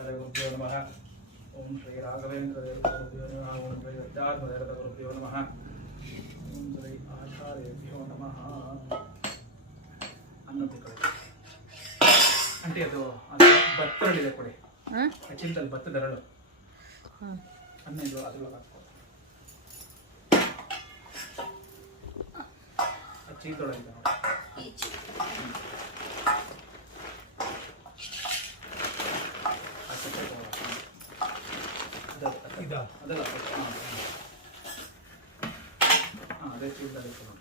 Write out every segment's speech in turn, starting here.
गुरुभ्यो नमः। ओम श्री राघवेंद्र गुरुभ्यो नमः। ओम श्री गजानन गुरुभ्यो नमः। ओम श्री आचार्यभ्यो नमः। आंटी ಅದು ಭತ್ತರಳಿದೆ ಕೊಡಿ ಚಿಂತಲ್ ಭತ್ತದ ಎರಳು ಅನ್ನ ಇದು ಅದರೊಳಗೆ ಹಾಕೋ ಚೀತೊಳಗೆ ನೋಡಿ ಈ ಚೀತ ಅದಲ್ಲ ಅದೇ ಚೀಲದಲ್ಲಿ ನೋಡಿ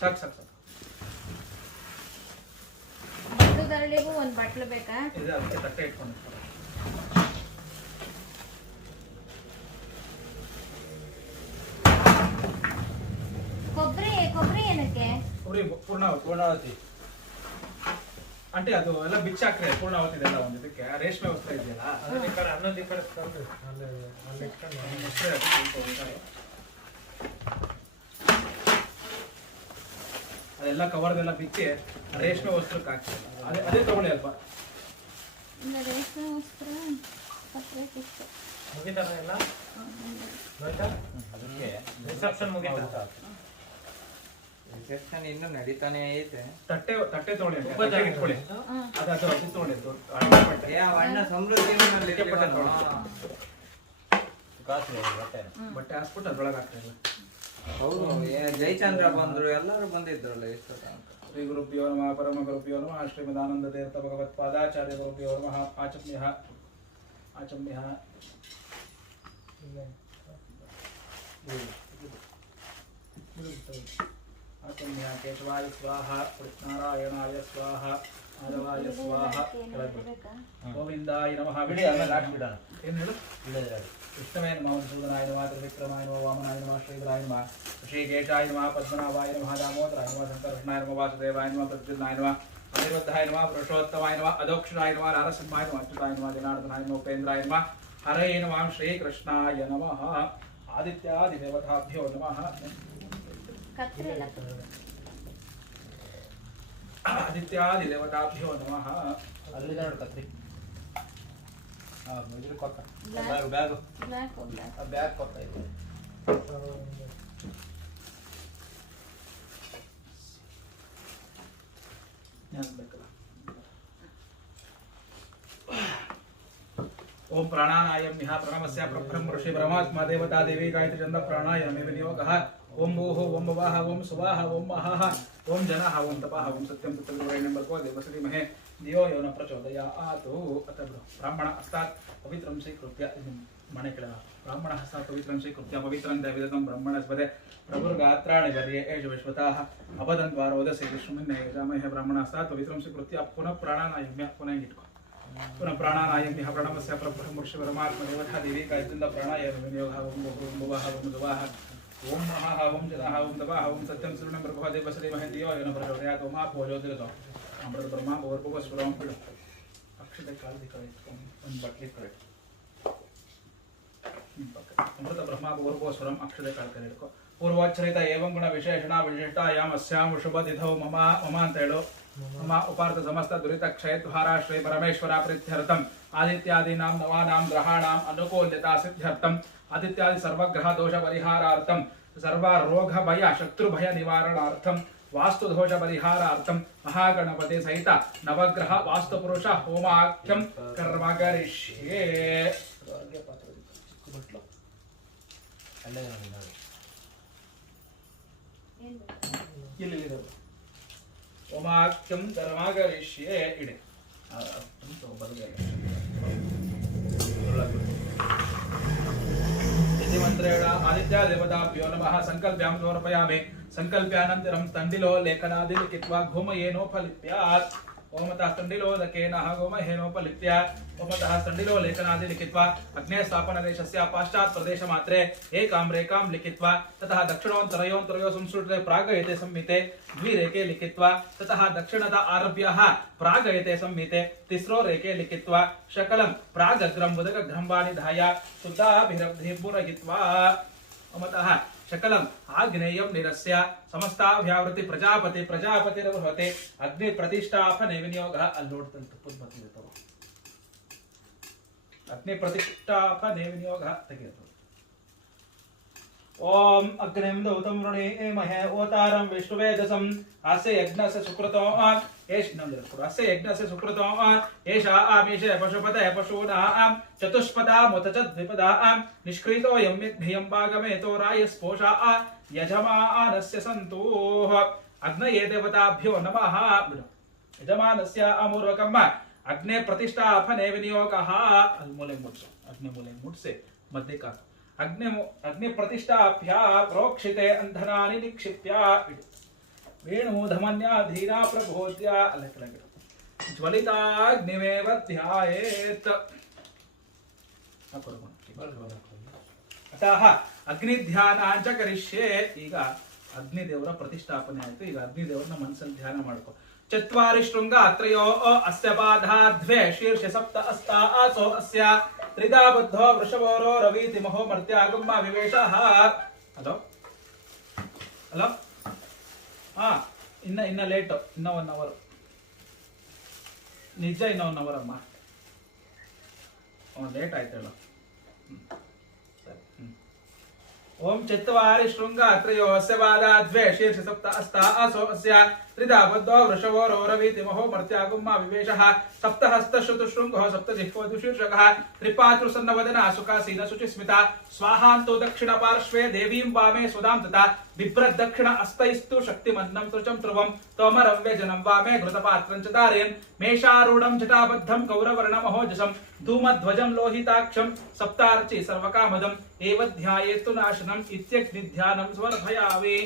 ಸಾಕು ಸಾಕು ಸಾಕು ಬಟ್ಟಲುದರಳಿಗೂ ಒಂದು ಬಟ್ಲು ಬೇಕಾ ಇದೆ ಅದಕ್ಕೆ ತಟ್ಟೆ ಇಟ್ಕೊಂಡು ಕೊಬ್ಬರಿ ಏನಕ್ಕೆ ಕೊಬ್ಬರಿ ಪೂರ್ಣಾವತಿ ಆಂಟಿ ಅದು ಎಲ್ಲ ಬಿಚ್ಚಾಕ್ರೆ ಪೂರ್ಣಾವತಿ ಇದೆಲ್ಲ ಒಂದು ಇದಕ್ಕೆ ರೇಷ್ಮೆ ವಸ್ತ್ರ ಇದೆಯಲ್ಲ ಅನ್ನದ ಈ ಕಡೆ ತಂದು ಅದೆಲ್ಲ ಕವರ್ದೆಲ್ಲ ಬಿಚ್ಚಿ ರೇಷ್ಮೆ ವಸ್ತ್ರಕ್ಕೆ ಹಾಕಿ ಅದೇ ತಗೊಳ್ಳಿ ಅಲ್ಪ ರೇಷ್ಮೆ ವಸ್ತ್ರ ಮುಗಿತಾರ ಎಲ್ಲ ಅದಕ್ಕೆ ರಿಸೆಪ್ಷನ್ ಮುಗಿತಾ ರಿಸೆಪ್ಷನ್ ಇನ್ನು ನಡೀತಾನೆ ಐತೆ ತಟ್ಟೆ ತಗೊಳ್ಳಿ ಇಟ್ಕೊಳ್ಳಿ ಅದು ತಗೊಳ್ಳಿ ಅಣ್ಣ ಸಮೃದ್ಧಿ ಬಟ್ಟೆ ಹಾಕ್ಬಿಟ್ಟು ಅದ್ರೊಳಗೆ ಹಾಕ್ತಾರೆ ಹೌದು ಜಯಚಂದ್ರ ಬಂದ್ರು ಎಲ್ಲರೂ ಬಂದಿದ್ರಲ್ಲ ಎಷ್ಟು ಶ್ರೀ ಗುರುಭ್ಯೋ ನಮಃ ಪರಮ ಗುರುಭ್ಯೋ ನಮಃ ಶ್ರೀಮದಾನಂದ ತೀರ್ಥ ಭಗವತ್ಪಾದಾಚಾರ್ಯ ಗುರುಭ್ಯೋ ನಮಃ ಆಚಮ್ಯಃ आचम्य केशवाय स्वाहा कृष्णारायणाय स्वाहा माधवाय स्वाहा गोविंदाय नमः बिಡಿ ಆಮೇಲೆ ಹಾಕ್ಬಿಡ ಏನು ಹೇಳು ಕೃಷ್ಣವೇ ನಮಃ ಮಧುಸೂದನಾಯ ನಮಃ ತ್ರಿವಿಕ್ರಮಾಯ ನಮಃ ವಾಮನಾಯ ನಮಃ ಶ್ರೀಧರಾಯ ನಮಃ ಋಷಿಕೇಶಾಯ ನಮಃ ಪದ್ಮನಾಭಾಯ ನಮಃ ದಾಮೋದರಾಯ ನಮಃ ಶಂಕರಕೃಷ್ಣಾಯ ನಮಃ ವಾಸುದೇವಾಯ ನಮಃ ಪ್ರದ್ಯುಮ್ನಾಯ ನಮಃ ಅನಿರುದ್ಧಾಯ ನಮಃ ಪುರುಷೋತ್ತಮಾಯ ನಮಃ ಅಧೋಕ್ಷರಾಯ ನಮಃ ನಾರಸಿಂಹಾಯ ನಮಃ ಅಚ್ಯುತಾಯ ನಮಃ ಜನಾರ್ದನಾಯ ನಮಃ ಉಪೇಂದ್ರಾಯ ನಮಃ ಹರೇ ನಮಃ ಶ್ರೀಕೃಷ್ಣಾಯ ನಮಃ ಆದಿತ್ಯಾದಿದೇವತಾಭ್ಯೋ ನಮಃ ಆದಿತ್ಯಾದಿದೇವತಾಭ್ಯೋ ನಮಃ ಅಲ್ಲಿದೆ ನೋಡಿ ಕತ್ರಿ ಇದ್ರ ಕೊಕ್ಕ ಬ್ಯಾಗ್ ಕೊಕ್ಕ ಇದೆ ओम प्राणानायम मिहा प्रणवस्य प्रब्रह्म ऋषि परमात्मा देवता देवी गायत्री चंद्र प्राणायामे विनियोगः ओम भूः ओम भुवः ओम सुवाः ओम महः ओम जनः ओम तपः ओम सत्यं सत्यं भर्गो देवसति महे दियो यो न प्रचोदयात् अतः ब्राह्मण हस्तात् पवित्रं स्वीकृत्य मणे केळ ब्राह्मण हस्तात् पवित्रं स्वीकृत्य पवित्रं दैवदत्तं ब्रह्मणस्पदे प्रभुर्गात्राणि वर्ये एष विश्वताः अवदन्त्वारोदसे विष्णुमिन्ने यजामहे ब्राह्मण हस्तात् पवित्रं स्वीकृत्य पुनः प्राणानायम्य पुनः इट्को पुनः प्राणानायम्यः प्रणवस्य प्रब्रह्म ऋषि परमात्मा देवता देवी गायत्री प्राणायाम विनियोगः ओम भुवः ओम सुवाः ओम महः ओम जनः ओम तपः ओम सत्यं सुवर्णं भर्गो देवसति महे दियो यो न प्रचोदयात् ओम आपो ज्योतिरसो अमृत ब्रह्मा भूर्भुवः स्वरं बिडु अक्षते कालदि कळे ಒಂದು ಬಟ್ಲಿ ಕಳೆ अमृत ब्रह्मा भूर्भुवः स्वरं अक्षते कालदि इट्को पूर्वोच्चरित एवं गुण विशेषण विशिष्टायाम अस्यां शुभतिथौ मम ಅಂತ ಹೇಳು मम उपार्थ समस्त दुरित क्षयद्वारा श्री परमेश्वरा प्रीत्यर्थम आदित्यादीनां नवानां ग्रहाणां अनुकूल्यता सिद्ध्यर्थम आदित्यादि सर्वग्रह दोष परिहारार्थम सर्व रोग भय शत्रु भय निवारणार्थम वास्तु दोष परिहारार्थम महागणपति सहित नवग्रह वास्तु पुरुष होमाख्यम कर्म करिष्ये ओमाख्यं कर्माकरिष्ये इडे इति मन्त्रेण आदित्यादेवताभ्यो नमः संकल्प्यां समर्पयामि संकल्प्यानन्तरं तण्डिलो लेखनादि लिखित्वा घोमयेनोपलिप्यात् ओमतः तण्डिलोदकेन गोमहेनोपलिप्य ओमतः तण्डिलो लेखनादि लिखित्वा अग्ने स्थापनदेशस्य पाश्चात् प्रदेशमात्रे एकां रेखां लिखित्वा ततः दक्षिणोत्तरयोः संस्कृते प्रागयते संहिते द्विरेखे लिखित्वा ततः दक्षिणतः आरभ्य प्रागयते संहिते तिस्रो रेखे लिखित्वा शकलं प्रागग्रं उदकघ्रं वा निधाय शुद्धाभिरब्धिं पूरयित्वा ओमतः शकलम आग्नेयम निरस्य समस्ताव्यावृत्ति प्रजापति प्रजापतिर्भवते अग्नि प्रतिष्ठापने विनियोगः ಅಲ್ಲಿ ನೋಡ್ತಂತ ತುಪ್ಪದ ಬರ್ತಿರ್ತಾವ अग्नि प्रतिष्ठापने विनियोगः ತೆಗೆಯುತ್ತೆ ओम अग्निं दौतं वृणीमहे ओतारं विश्ववेदसं अस्य यज्ञस्य सुकृतो अस्य यज्ञस्य सुकृतो एषा आमीशे पशुपते पशूनां चतुष्पदामुत च द्विपदां निष्क्रीतोऽयं यज्ञयं भागमेतो रायस्पोषा यजमानस्य सन्तोः अग्नये देवताभ्यो नमः यजमानस्य अमूर्वकम् अग्ने प्रतिष्ठापने विनियोगः मूले मुट्से अग्नि मूले मुट्से मध्य का अग्नि प्रतिष्ठाभ्या प्रोक्षिते अंधनानि निक्षिप्य वेणुधमन्या धीरा प्रबोध्या ज्वलिताग्निमेव ध्यायेत् अतः अग्निध्यानांच करिष्ये ಈಗ अग्निदेवರ प्रतिष्ठापने ಆಯ್ತು ಈಗ अग्निदेवरನ್ನ ಮನಸ್ಸಲ್ಲಿ ಧ್ಯಾನ ಮಾಡ್ಕೋ चत्वारि शृंग त्रयो अस्य पाधा द्वे शीर्ष सप्त अस्ता आसो अस्य त्रिदा बद्धो वृषभोरो रवीति महो मर्त्यागम्मा विवेशः हेलो हेलो इन्न लेट इन्न 1 hour निज इन्न 1 hour अम्मा लेट आयत हेलो ओम चत्वारि शृंग त्रयो अस्य पाधा द्वे शीर्ष सप्त अस्ता आसो अस्य त्रिधा बद्धो वृषभो रोरवीति महो मर्त्यागुम्मा विवेशः सप्तहस्तश्रुतशृङ्गः सप्तजिह्वो दुशीर्षकः त्रिपातृसन्नवदना सुखासीन शुचिस्मिता स्वाहान्तो दक्षिणपार्श्वे देवीं वामे सुधां तथा बिभ्रद्दक्षिण अस्तैस्तु शक्तिमन्नं तृचं ध्रुवं तोमरं व्यजनं वामे घृतपात्रं च धारयन् मेषारूढं जटाबद्धं कौरवर्णमहोजसं धूमध्वजं लोहिताक्षं सप्तार्चि सर्वकामदम् एव ध्यायेत्तु नाशनम् इत्यग्निध्यानं समर्पयामि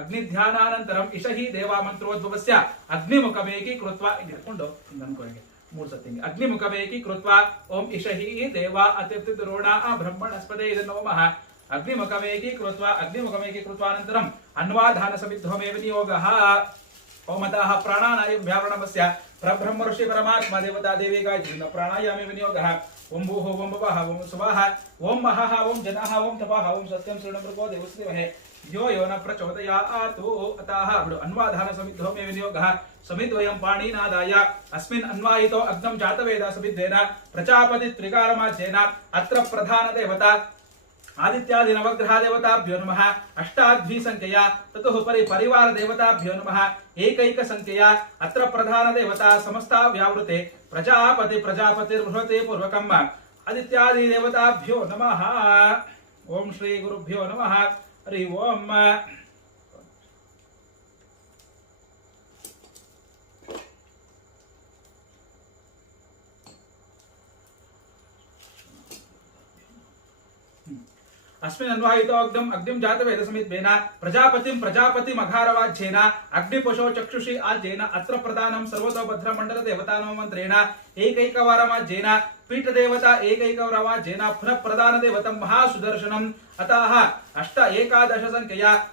अग्निध्यानानन्तरम् इषहि देवामन्त्रोद्भवस्य अग्निमुखमेकी कृत्वा इड्ಕೊಂಡು ಇಂದನ್ಕೋಗೆ 3 ಸತಿ अग्निमुखमेकी कृत्वा ओम इषहि देवा अतिथिरोणा ब्रह्मणस्पदे नमः अग्निमुखमेकी कृत्वा अनन्तरम् अन्वाधान समिद्धोमेव नियोगः ओमतः प्राणानाय व्यावरणमस्य परब्रह्म ऋषि परमात्मा देवता देवी गायत्री प्राणायामे विनियोगः ओम भूः ओम भवः ओम सुवः ओम महः ओम जनः ओम तपः ओम सत्यं श्रीणमृगो देवस्देवहे यो यो न प्रचोदयातु अतः अन्वाधान समिद्धो मे विनियोगः समिद्वयं पाणिनादाय अस्मिन् अन्वायितो अग्नं जातवेद समिद्धेन प्रजापति त्रिकारमाज्येन अत्र प्रधान देवता आदित्यादि नवग्रह देवताभ्यो नमः अष्टाद्वी संख्यया ततः परिवार देवताभ्यो नमः एकैक संख्यया अत्र प्रधान देवता समस्ता व्यावृते प्रजापति प्रजापतिर्बृहते पूर्वकम् आदित्यादि देवताभ्यो नमः ओम श्री गुरुभ्यो नमः हरि ओम अस्मिन् अन्वायितो अग्निं जातवेद समिद्धेन प्रजापतिं प्रजापतिमघारवाज्येन अग्निपशो चक्षुषी आज्येन अत्र प्रदानं सर्वतोभद्रमण्डल देवतानां मन्त्रेण एकैकवारमाज्येन पीठदेवता एकैकवारमाज्येन पुनः प्रदान देवतं महासुदर्शनम् अतः 11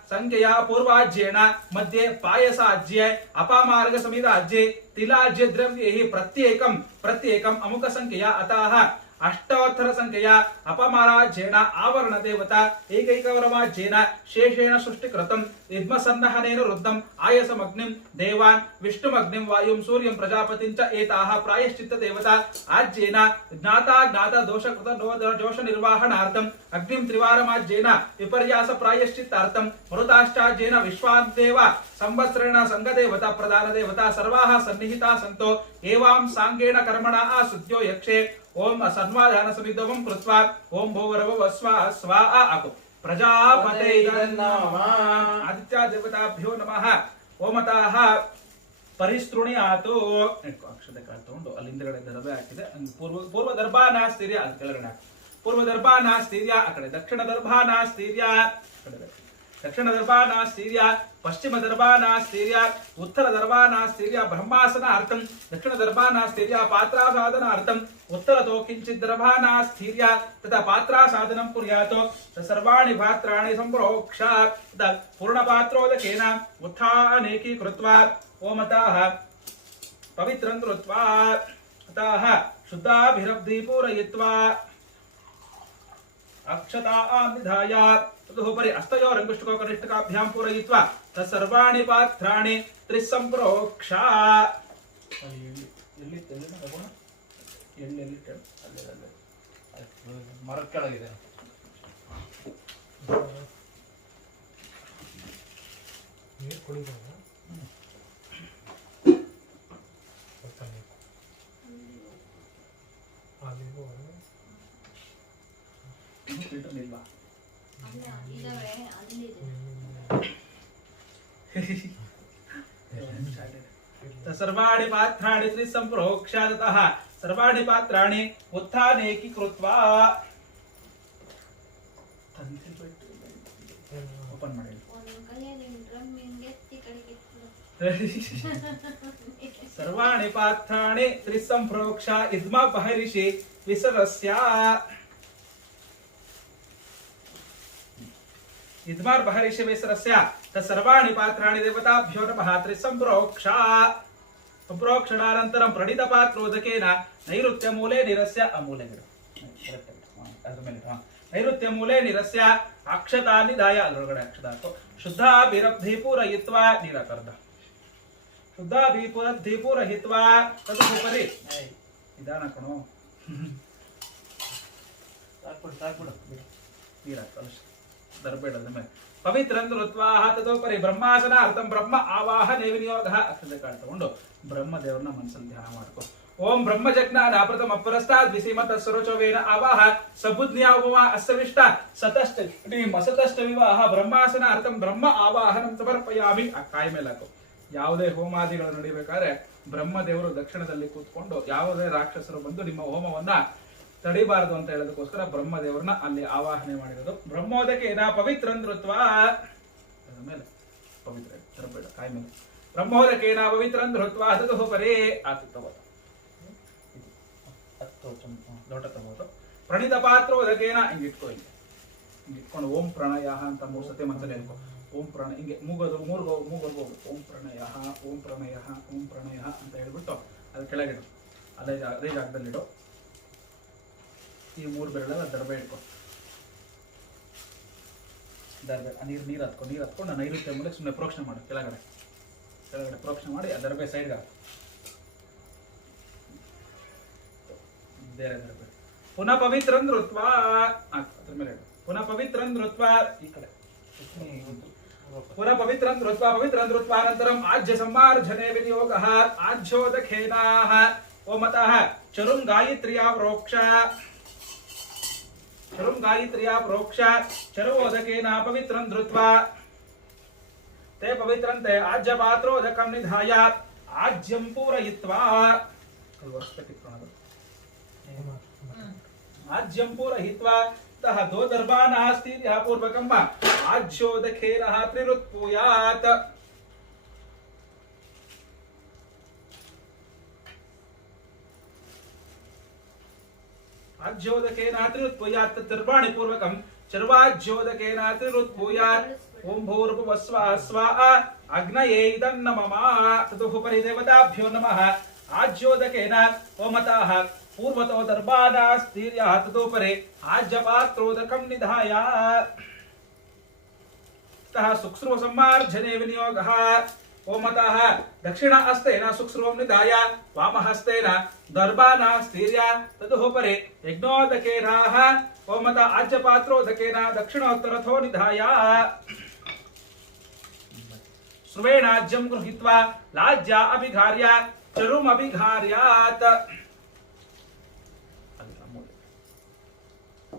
संख्यया पूर्वाज्येन मध्ये पायसाज्ये अपामार्ग समिदाज्ये तिलाज्य द्रव्यैः प्रत्येकम् अमुक संख्यया अतः 8 संख्यया अपमाराज्येन आवरण देवता एकैकवरमाज्येन शेषेण सृष्टिकृतं युग्मसन्नहनेन रुद्धम् आयसमग्निं देवान् विष्णुमग्निं वायुं सूर्यं प्रजापतिं च एताः प्रायश्चित्त देवता आज्येन ज्ञाता दोषकृत दोष निर्वाहणार्थम् अग्निं त्रिवारमाज्येन विपर्यास प्रायश्चित्तार्थं मरुताश्चाज्येन विश्वादेव संवत्सरेण संगदेवता प्रधान देवता सर्वाः सन्निहिता सन्तो एवां सांगेण कर्मणा आसुद्यो यक्षे ओम सन्वाधान समिद्धोमं कृत्वा ओम भूर्भुवः स्वः स्वः अको प्रजापते नमः आदित्य देवताभ्यो नमः ओमतः ಪರಿಸ್ತೃಣಿಯಾತು ಅಕ್ಷತೆ ಕಾಳು ತಗೊಂಡು ಅಲ್ಲಿ ಹಿಂದಗಡೆ ದರ್ಬೆ ಹಾಕಿದೆ ಪೂರ್ವ ದರ್ಬಾನ ಸ್ಥಿರ್ಯ ಅದು ಕೆಳಗಡೆ ಪೂರ್ವ ದರ್ಬಾನ ಸ್ಥಿರ್ಯ ಆ ಕಡೆ ದಕ್ಷಿಣ ದರ್ಬಾನ ಸ್ಥಿರ್ಯ दक्षिण दर्बाना स्थीर्य पश्चिम दर्बाना स्थीर्य उत्तर दर्बाना स्थीर्य ब्रह्मासनार्थं दक्षिण दर्बाना स्थीर्य पात्रासाधनार्थं उत्तरतो किंचित् दर्बाना स्थीर्य तथा पात्रासाधनं कुर्यात् सर्वाणि पात्राणि सम्प्रोक्ष पूर्णपात्रोदकेन उत्थानेकी कृत्वा ओमतः पवित्रं कृत्वा अतः शुद्धाभिरब्धिपूरयित्वा अक्षतां निधाय तदुपरि हस्तयोरङ्गुष्ठकोकनिष्ठकाभ्यां पूरयित्वा तत्सर्वाणि पात्राणि त्रिसम्प्रोक्ष ಮರದ ಕೆಳಗಿದೆ ನೀರು ಕುಡಿದಾಗ ಇಲ್ವಾ ಇದಾವೆ ಅಲ್ಲಿದೆ सर्वाणि पात्राणि त्रिसम्प्रोक्ष ततः सर्वाणि पात्राणि उत्थानेकी कृत्वा ओपन ಮಾಡಿ ಒಂದು ಕೈಯಲ್ಲಿ ಡ್ರಮ್ ಹಿಂಗೆತ್ತಿ ಕಡೆಗೆ सर्वाणि पात्राणि त्रिसम्प्रोक्ष इद्मा बहिर्षि विसरस्य इद्मार बहिर्षि विसरस्य तत्सर्वाणि पात्राणि देवताभ्यो नमः त्रिसम्प्रोक्ष संप्रोक्षणानन्तरं प्रणीतपात्रोदकेन नैऋत्यमूले निरस्य अमूले नैऋत्यमूले निरस्य अक्षतानि दाय अलगಡೆ अक्षताको शुद्धाभिरब्धि पूरयित्वा निराकर्द शुद्धाभिरब्धि पूरयित्वा तदुपरि निदान कणो ಸಾಕ್ಬಿಡು ನೀರ ಕಲಶ ದರ್ಬೇಡದ ಮೇಲೆ ಪವಿತ್ರಂ ಋತ್ವಾ ತದೋಪರಿ ಬ್ರಹ್ಮಾಸನಾರ್ಥಂ ಬ್ರಹ್ಮ ಆವಾಹನೆ ವಿನಿಯೋಗ ಅಕ್ಷತೆ ಕಾಳು ತಗೊಂಡು ಬ್ರಹ್ಮದೇವರನ್ನ ಮನಸ್ಸಲ್ಲಿ ಧ್ಯಾನ ಮಾಡ್ಕೊ ಓಂ ಬ್ರಹ್ಮಜಜ್ಞಾನ ಪ್ರಥಮ ಪುರಸ್ತಾದ್ ವಿಸೀಮತ ಸ್ವರೋಚವೇನ ಆವಾಹ ಸಬುದ್ನ್ಯಾ ಉಪಮಾ ಅಸ್ತವಿಷ್ಟ ಸತಷ್ಟ ಮಸತಷ್ಟ ವಿವಾಹ ಬ್ರಹ್ಮಾಸನಾರ್ಥಂ ಬ್ರಹ್ಮ ಆವಾಹನಂ ಸಮರ್ಪಯಾಮಿ ಆ ಕಾಯಿ ಮೇಲೆ ಹಾಕು ಯಾವುದೇ ಹೋಮಾದಿಗಳು ನಡಿಬೇಕಾದ್ರೆ ಬ್ರಹ್ಮದೇವರು ದಕ್ಷಿಣದಲ್ಲಿ ಕೂತ್ಕೊಂಡು ಯಾವುದೇ ರಾಕ್ಷಸರು ಬಂದು ನಿಮ್ಮ ಹೋಮವನ್ನ ತಡಿಬಾರದು ಅಂತ ಹೇಳೋದಕ್ಕೋಸ್ಕರ ಬ್ರಹ್ಮದೇವರನ್ನ ಅಲ್ಲಿ ಆವಾಹನೆ ಮಾಡಿರೋದು ಬ್ರಹ್ಮೋದಕೇನ ಪವಿತ್ರ ನೃತ್ವ ಮೇಲೆ ಪವಿತ್ರ ತರಬೇಡ ಕಾಯಿ ಮೇಲೆ ಬ್ರಹ್ಮೋದಕೇನ ಪವಿತ್ರ ನೃತ್ವ ಅದು ಪರೇ ಆತು ತಗೋದು ಲೋಟ ತಗೋದು ಪ್ರಣೀತ ಪಾತ್ರೋದಕೇನ ಹಿಂಗೆ ಇಟ್ಕೊ ಹಿಂಗಿಟ್ಕೊಂಡು ಓಂ ಪ್ರಣಯ ಅಂತ 3 ಸತಿ ಮತ್ತೆ ಹೇಳ್ಕೊ ಓಂ ಪ್ರಣಯ ಹಿಂಗೆ ಮೂಗೋದು ಮೂಗೋದು ಓಂ ಪ್ರಣಯ ಓಂ ಪ್ರಣಯ ಓಂ ಪ್ರಣಯ ಅಂತ ಹೇಳ್ಬಿಟ್ಟು ಅದು ಕೆಳಗಿಡು ಅದೇ ಜಾಗದಲ್ಲಿಡು ಈ 3 ಬೆರಳೆಲ್ಲ ದರ್ಬೆ ಇಟ್ಕೊ ದರ್ಬೆ ನೀರು ಹತ್ಕೊಂಡು ನೈಋತ್ಯ ಮೂಲಕ ಸುಮ್ಮನೆ ಪ್ರೋಕ್ಷಣೆ ಮಾಡು ಕೆಳಗಡೆ ಪ್ರೋಕ್ಷಣೆ ಮಾಡಿ ಆ ದರ್ಬೆ ಸೈಡ್ಗೆ ಹಾಕು ಬೇರೆ ದರ್ಬೆ ಪುನಃ ಪವಿತ್ರ ನೃತ್ವ ಅದ್ರ ಮೇಲೆ ಪುನಃ ಪವಿತ್ರ ನೃತ್ವ ಈ ಕಡೆ ಪುನಃ ಪವಿತ್ರ ನೃತ್ವ ಅನಂತರಂ ಆಜ್ಯ ಸಂಮಾರ್ಜನೆ ವಿನಿಯೋಗಃ ಆಜ್ಯೋದಖೇನಾಃ ಓಮತಃ ಚರುಂ ಗಾಯತ್ರ್ಯಾ ಪ್ರೋಕ್ಷ ಚರುವೋದಕೇನ ಪವಿತ್ರಂ ಧೃತ್ವಾ ते पवित्रन्ते आज्य पात्रोदकं निधाय आज्यं पूरयित्वा आज्यं पूरयित्वा तः दो दर्बानः स्थितिः पूर्वकं आज्योदखेनः त्रिरुत्पूयात् आज्योदकेन त्रिरुत्पूयात् दर्बाणि पूर्वकं चर्वाज्योदकेन त्रिरुत्पूयात् ओम भूर्भुवस्वः स्वः अग्नये इदन्नमः तदुपरि देवताभ्यो नमः आज्योदकेन ओमतः पूर्वतो दर्बानास्तीर्यः तदुपरि आज्यपात्रोदकं निधाय ततः सुक्स्रुव सम्मार्जने विनियोगः ओमतः दक्षिण हस्तेन सुक्स्रुवं निधाय वामहस्तेन दर्बानास्तीर्य तदुपरि यज्ञोदकेनः ओमतः आज्यपात्रोदकेन दक्षिणोत्तरथो निधाय श्रुवेणाज्यं गृहीत्वा लाज्या अभिघार्य चरुम अभिघार्यात्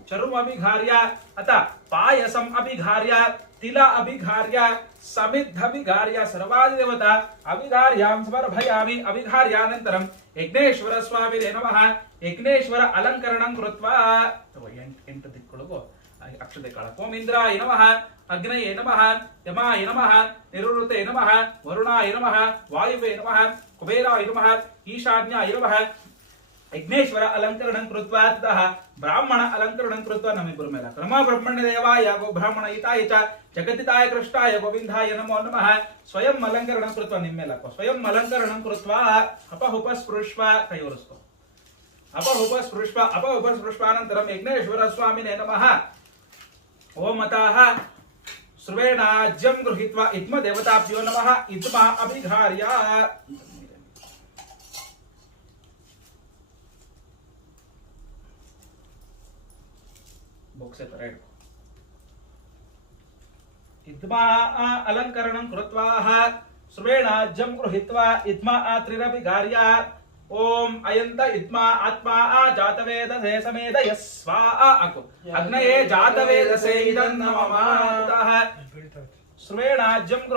चरुम अभिघार्य अथ पायसम अभिघार्य तिला अभिघार्य समिद्ध अभिघार्य सर्वादि देवता अभिघार्यां समर्पयामि अभिघार्यानन्तरं यज्ञेश्वर स्वामिने नमः यज्ञेश्वर अलंकरणं कृत्वा ಎಂಟು ದಿಕ್ಕುಗಳಿಗೂ ಅಕ್ಷತೆ ಕಾಳಕ್ಕೆ ಓಂ ಇಂದ್ರಾಯ ನಮಃ ಅಗ್ನಯೇ ನಮಃ ಯಮಾಯ ನಮಃ ನಿರುರುತೆ ನಮಃ ವರುಣಾಯ ನಮಃ ವಾಯುವೇ ನಮಃ ಕುಬೇರಾಯ ನಮಃ ಈಶಾನ್ಯಾಯ ನಮಃ ಯಜ್ಞೇಶ್ವರ ಅಲಂಕರಣಂ ಕೃತ್ವಾ ತತಃ ಬ್ರಾಹ್ಮಣ ಅಲಂಕರಣಂ ಕೃತ್ವಾ ನಮಿಬ್ಬರ ಮೇಲೆ ನಮೋ ಬ್ರಹ್ಮಣ್ಯ ದೇವಾಯ ಗೋ ಬ್ರಾಹ್ಮಣ ಹಿತಾಯ ಚ ಜಗತ್ತಿತಾಯ ಕೃಷ್ಣಾಯ ಗೋವಿಂದಾಯ ನಮೋ ನಮಃ ಸ್ವಯಂ ಅಲಂಕರಣಂ ಕೃತ್ವಾ ನಿಮ್ಮ ಮೇಲೆ ಸ್ವಯಂ ಅಲಂಕರಣಂ ಕೃತ್ವಾ ಅಪಹುಪಸ್ಪೃಶ್ವ ಕೈವರಿಸ್ಕೋ अपहुपस्पृष्पानन्तरं यज्ञेश्वर स्वामिने नमः ओम अतः श्रुवेणाज्यं गृहीत्वा इत्म देवताभ्यो नमः इत्मा अभिघार्य बॉक्स से राइट इत्मा अलंकरणं कृत्वा श्रुवेणाज्यं गृहीत्वा इत्मा त्रिरभिघार्य ओम अयंत इत्मा आत्मा जातवेदसे समेदय स्वाहा अग्नये जातवेदसे इदं नमः श्रुवेणाज्यं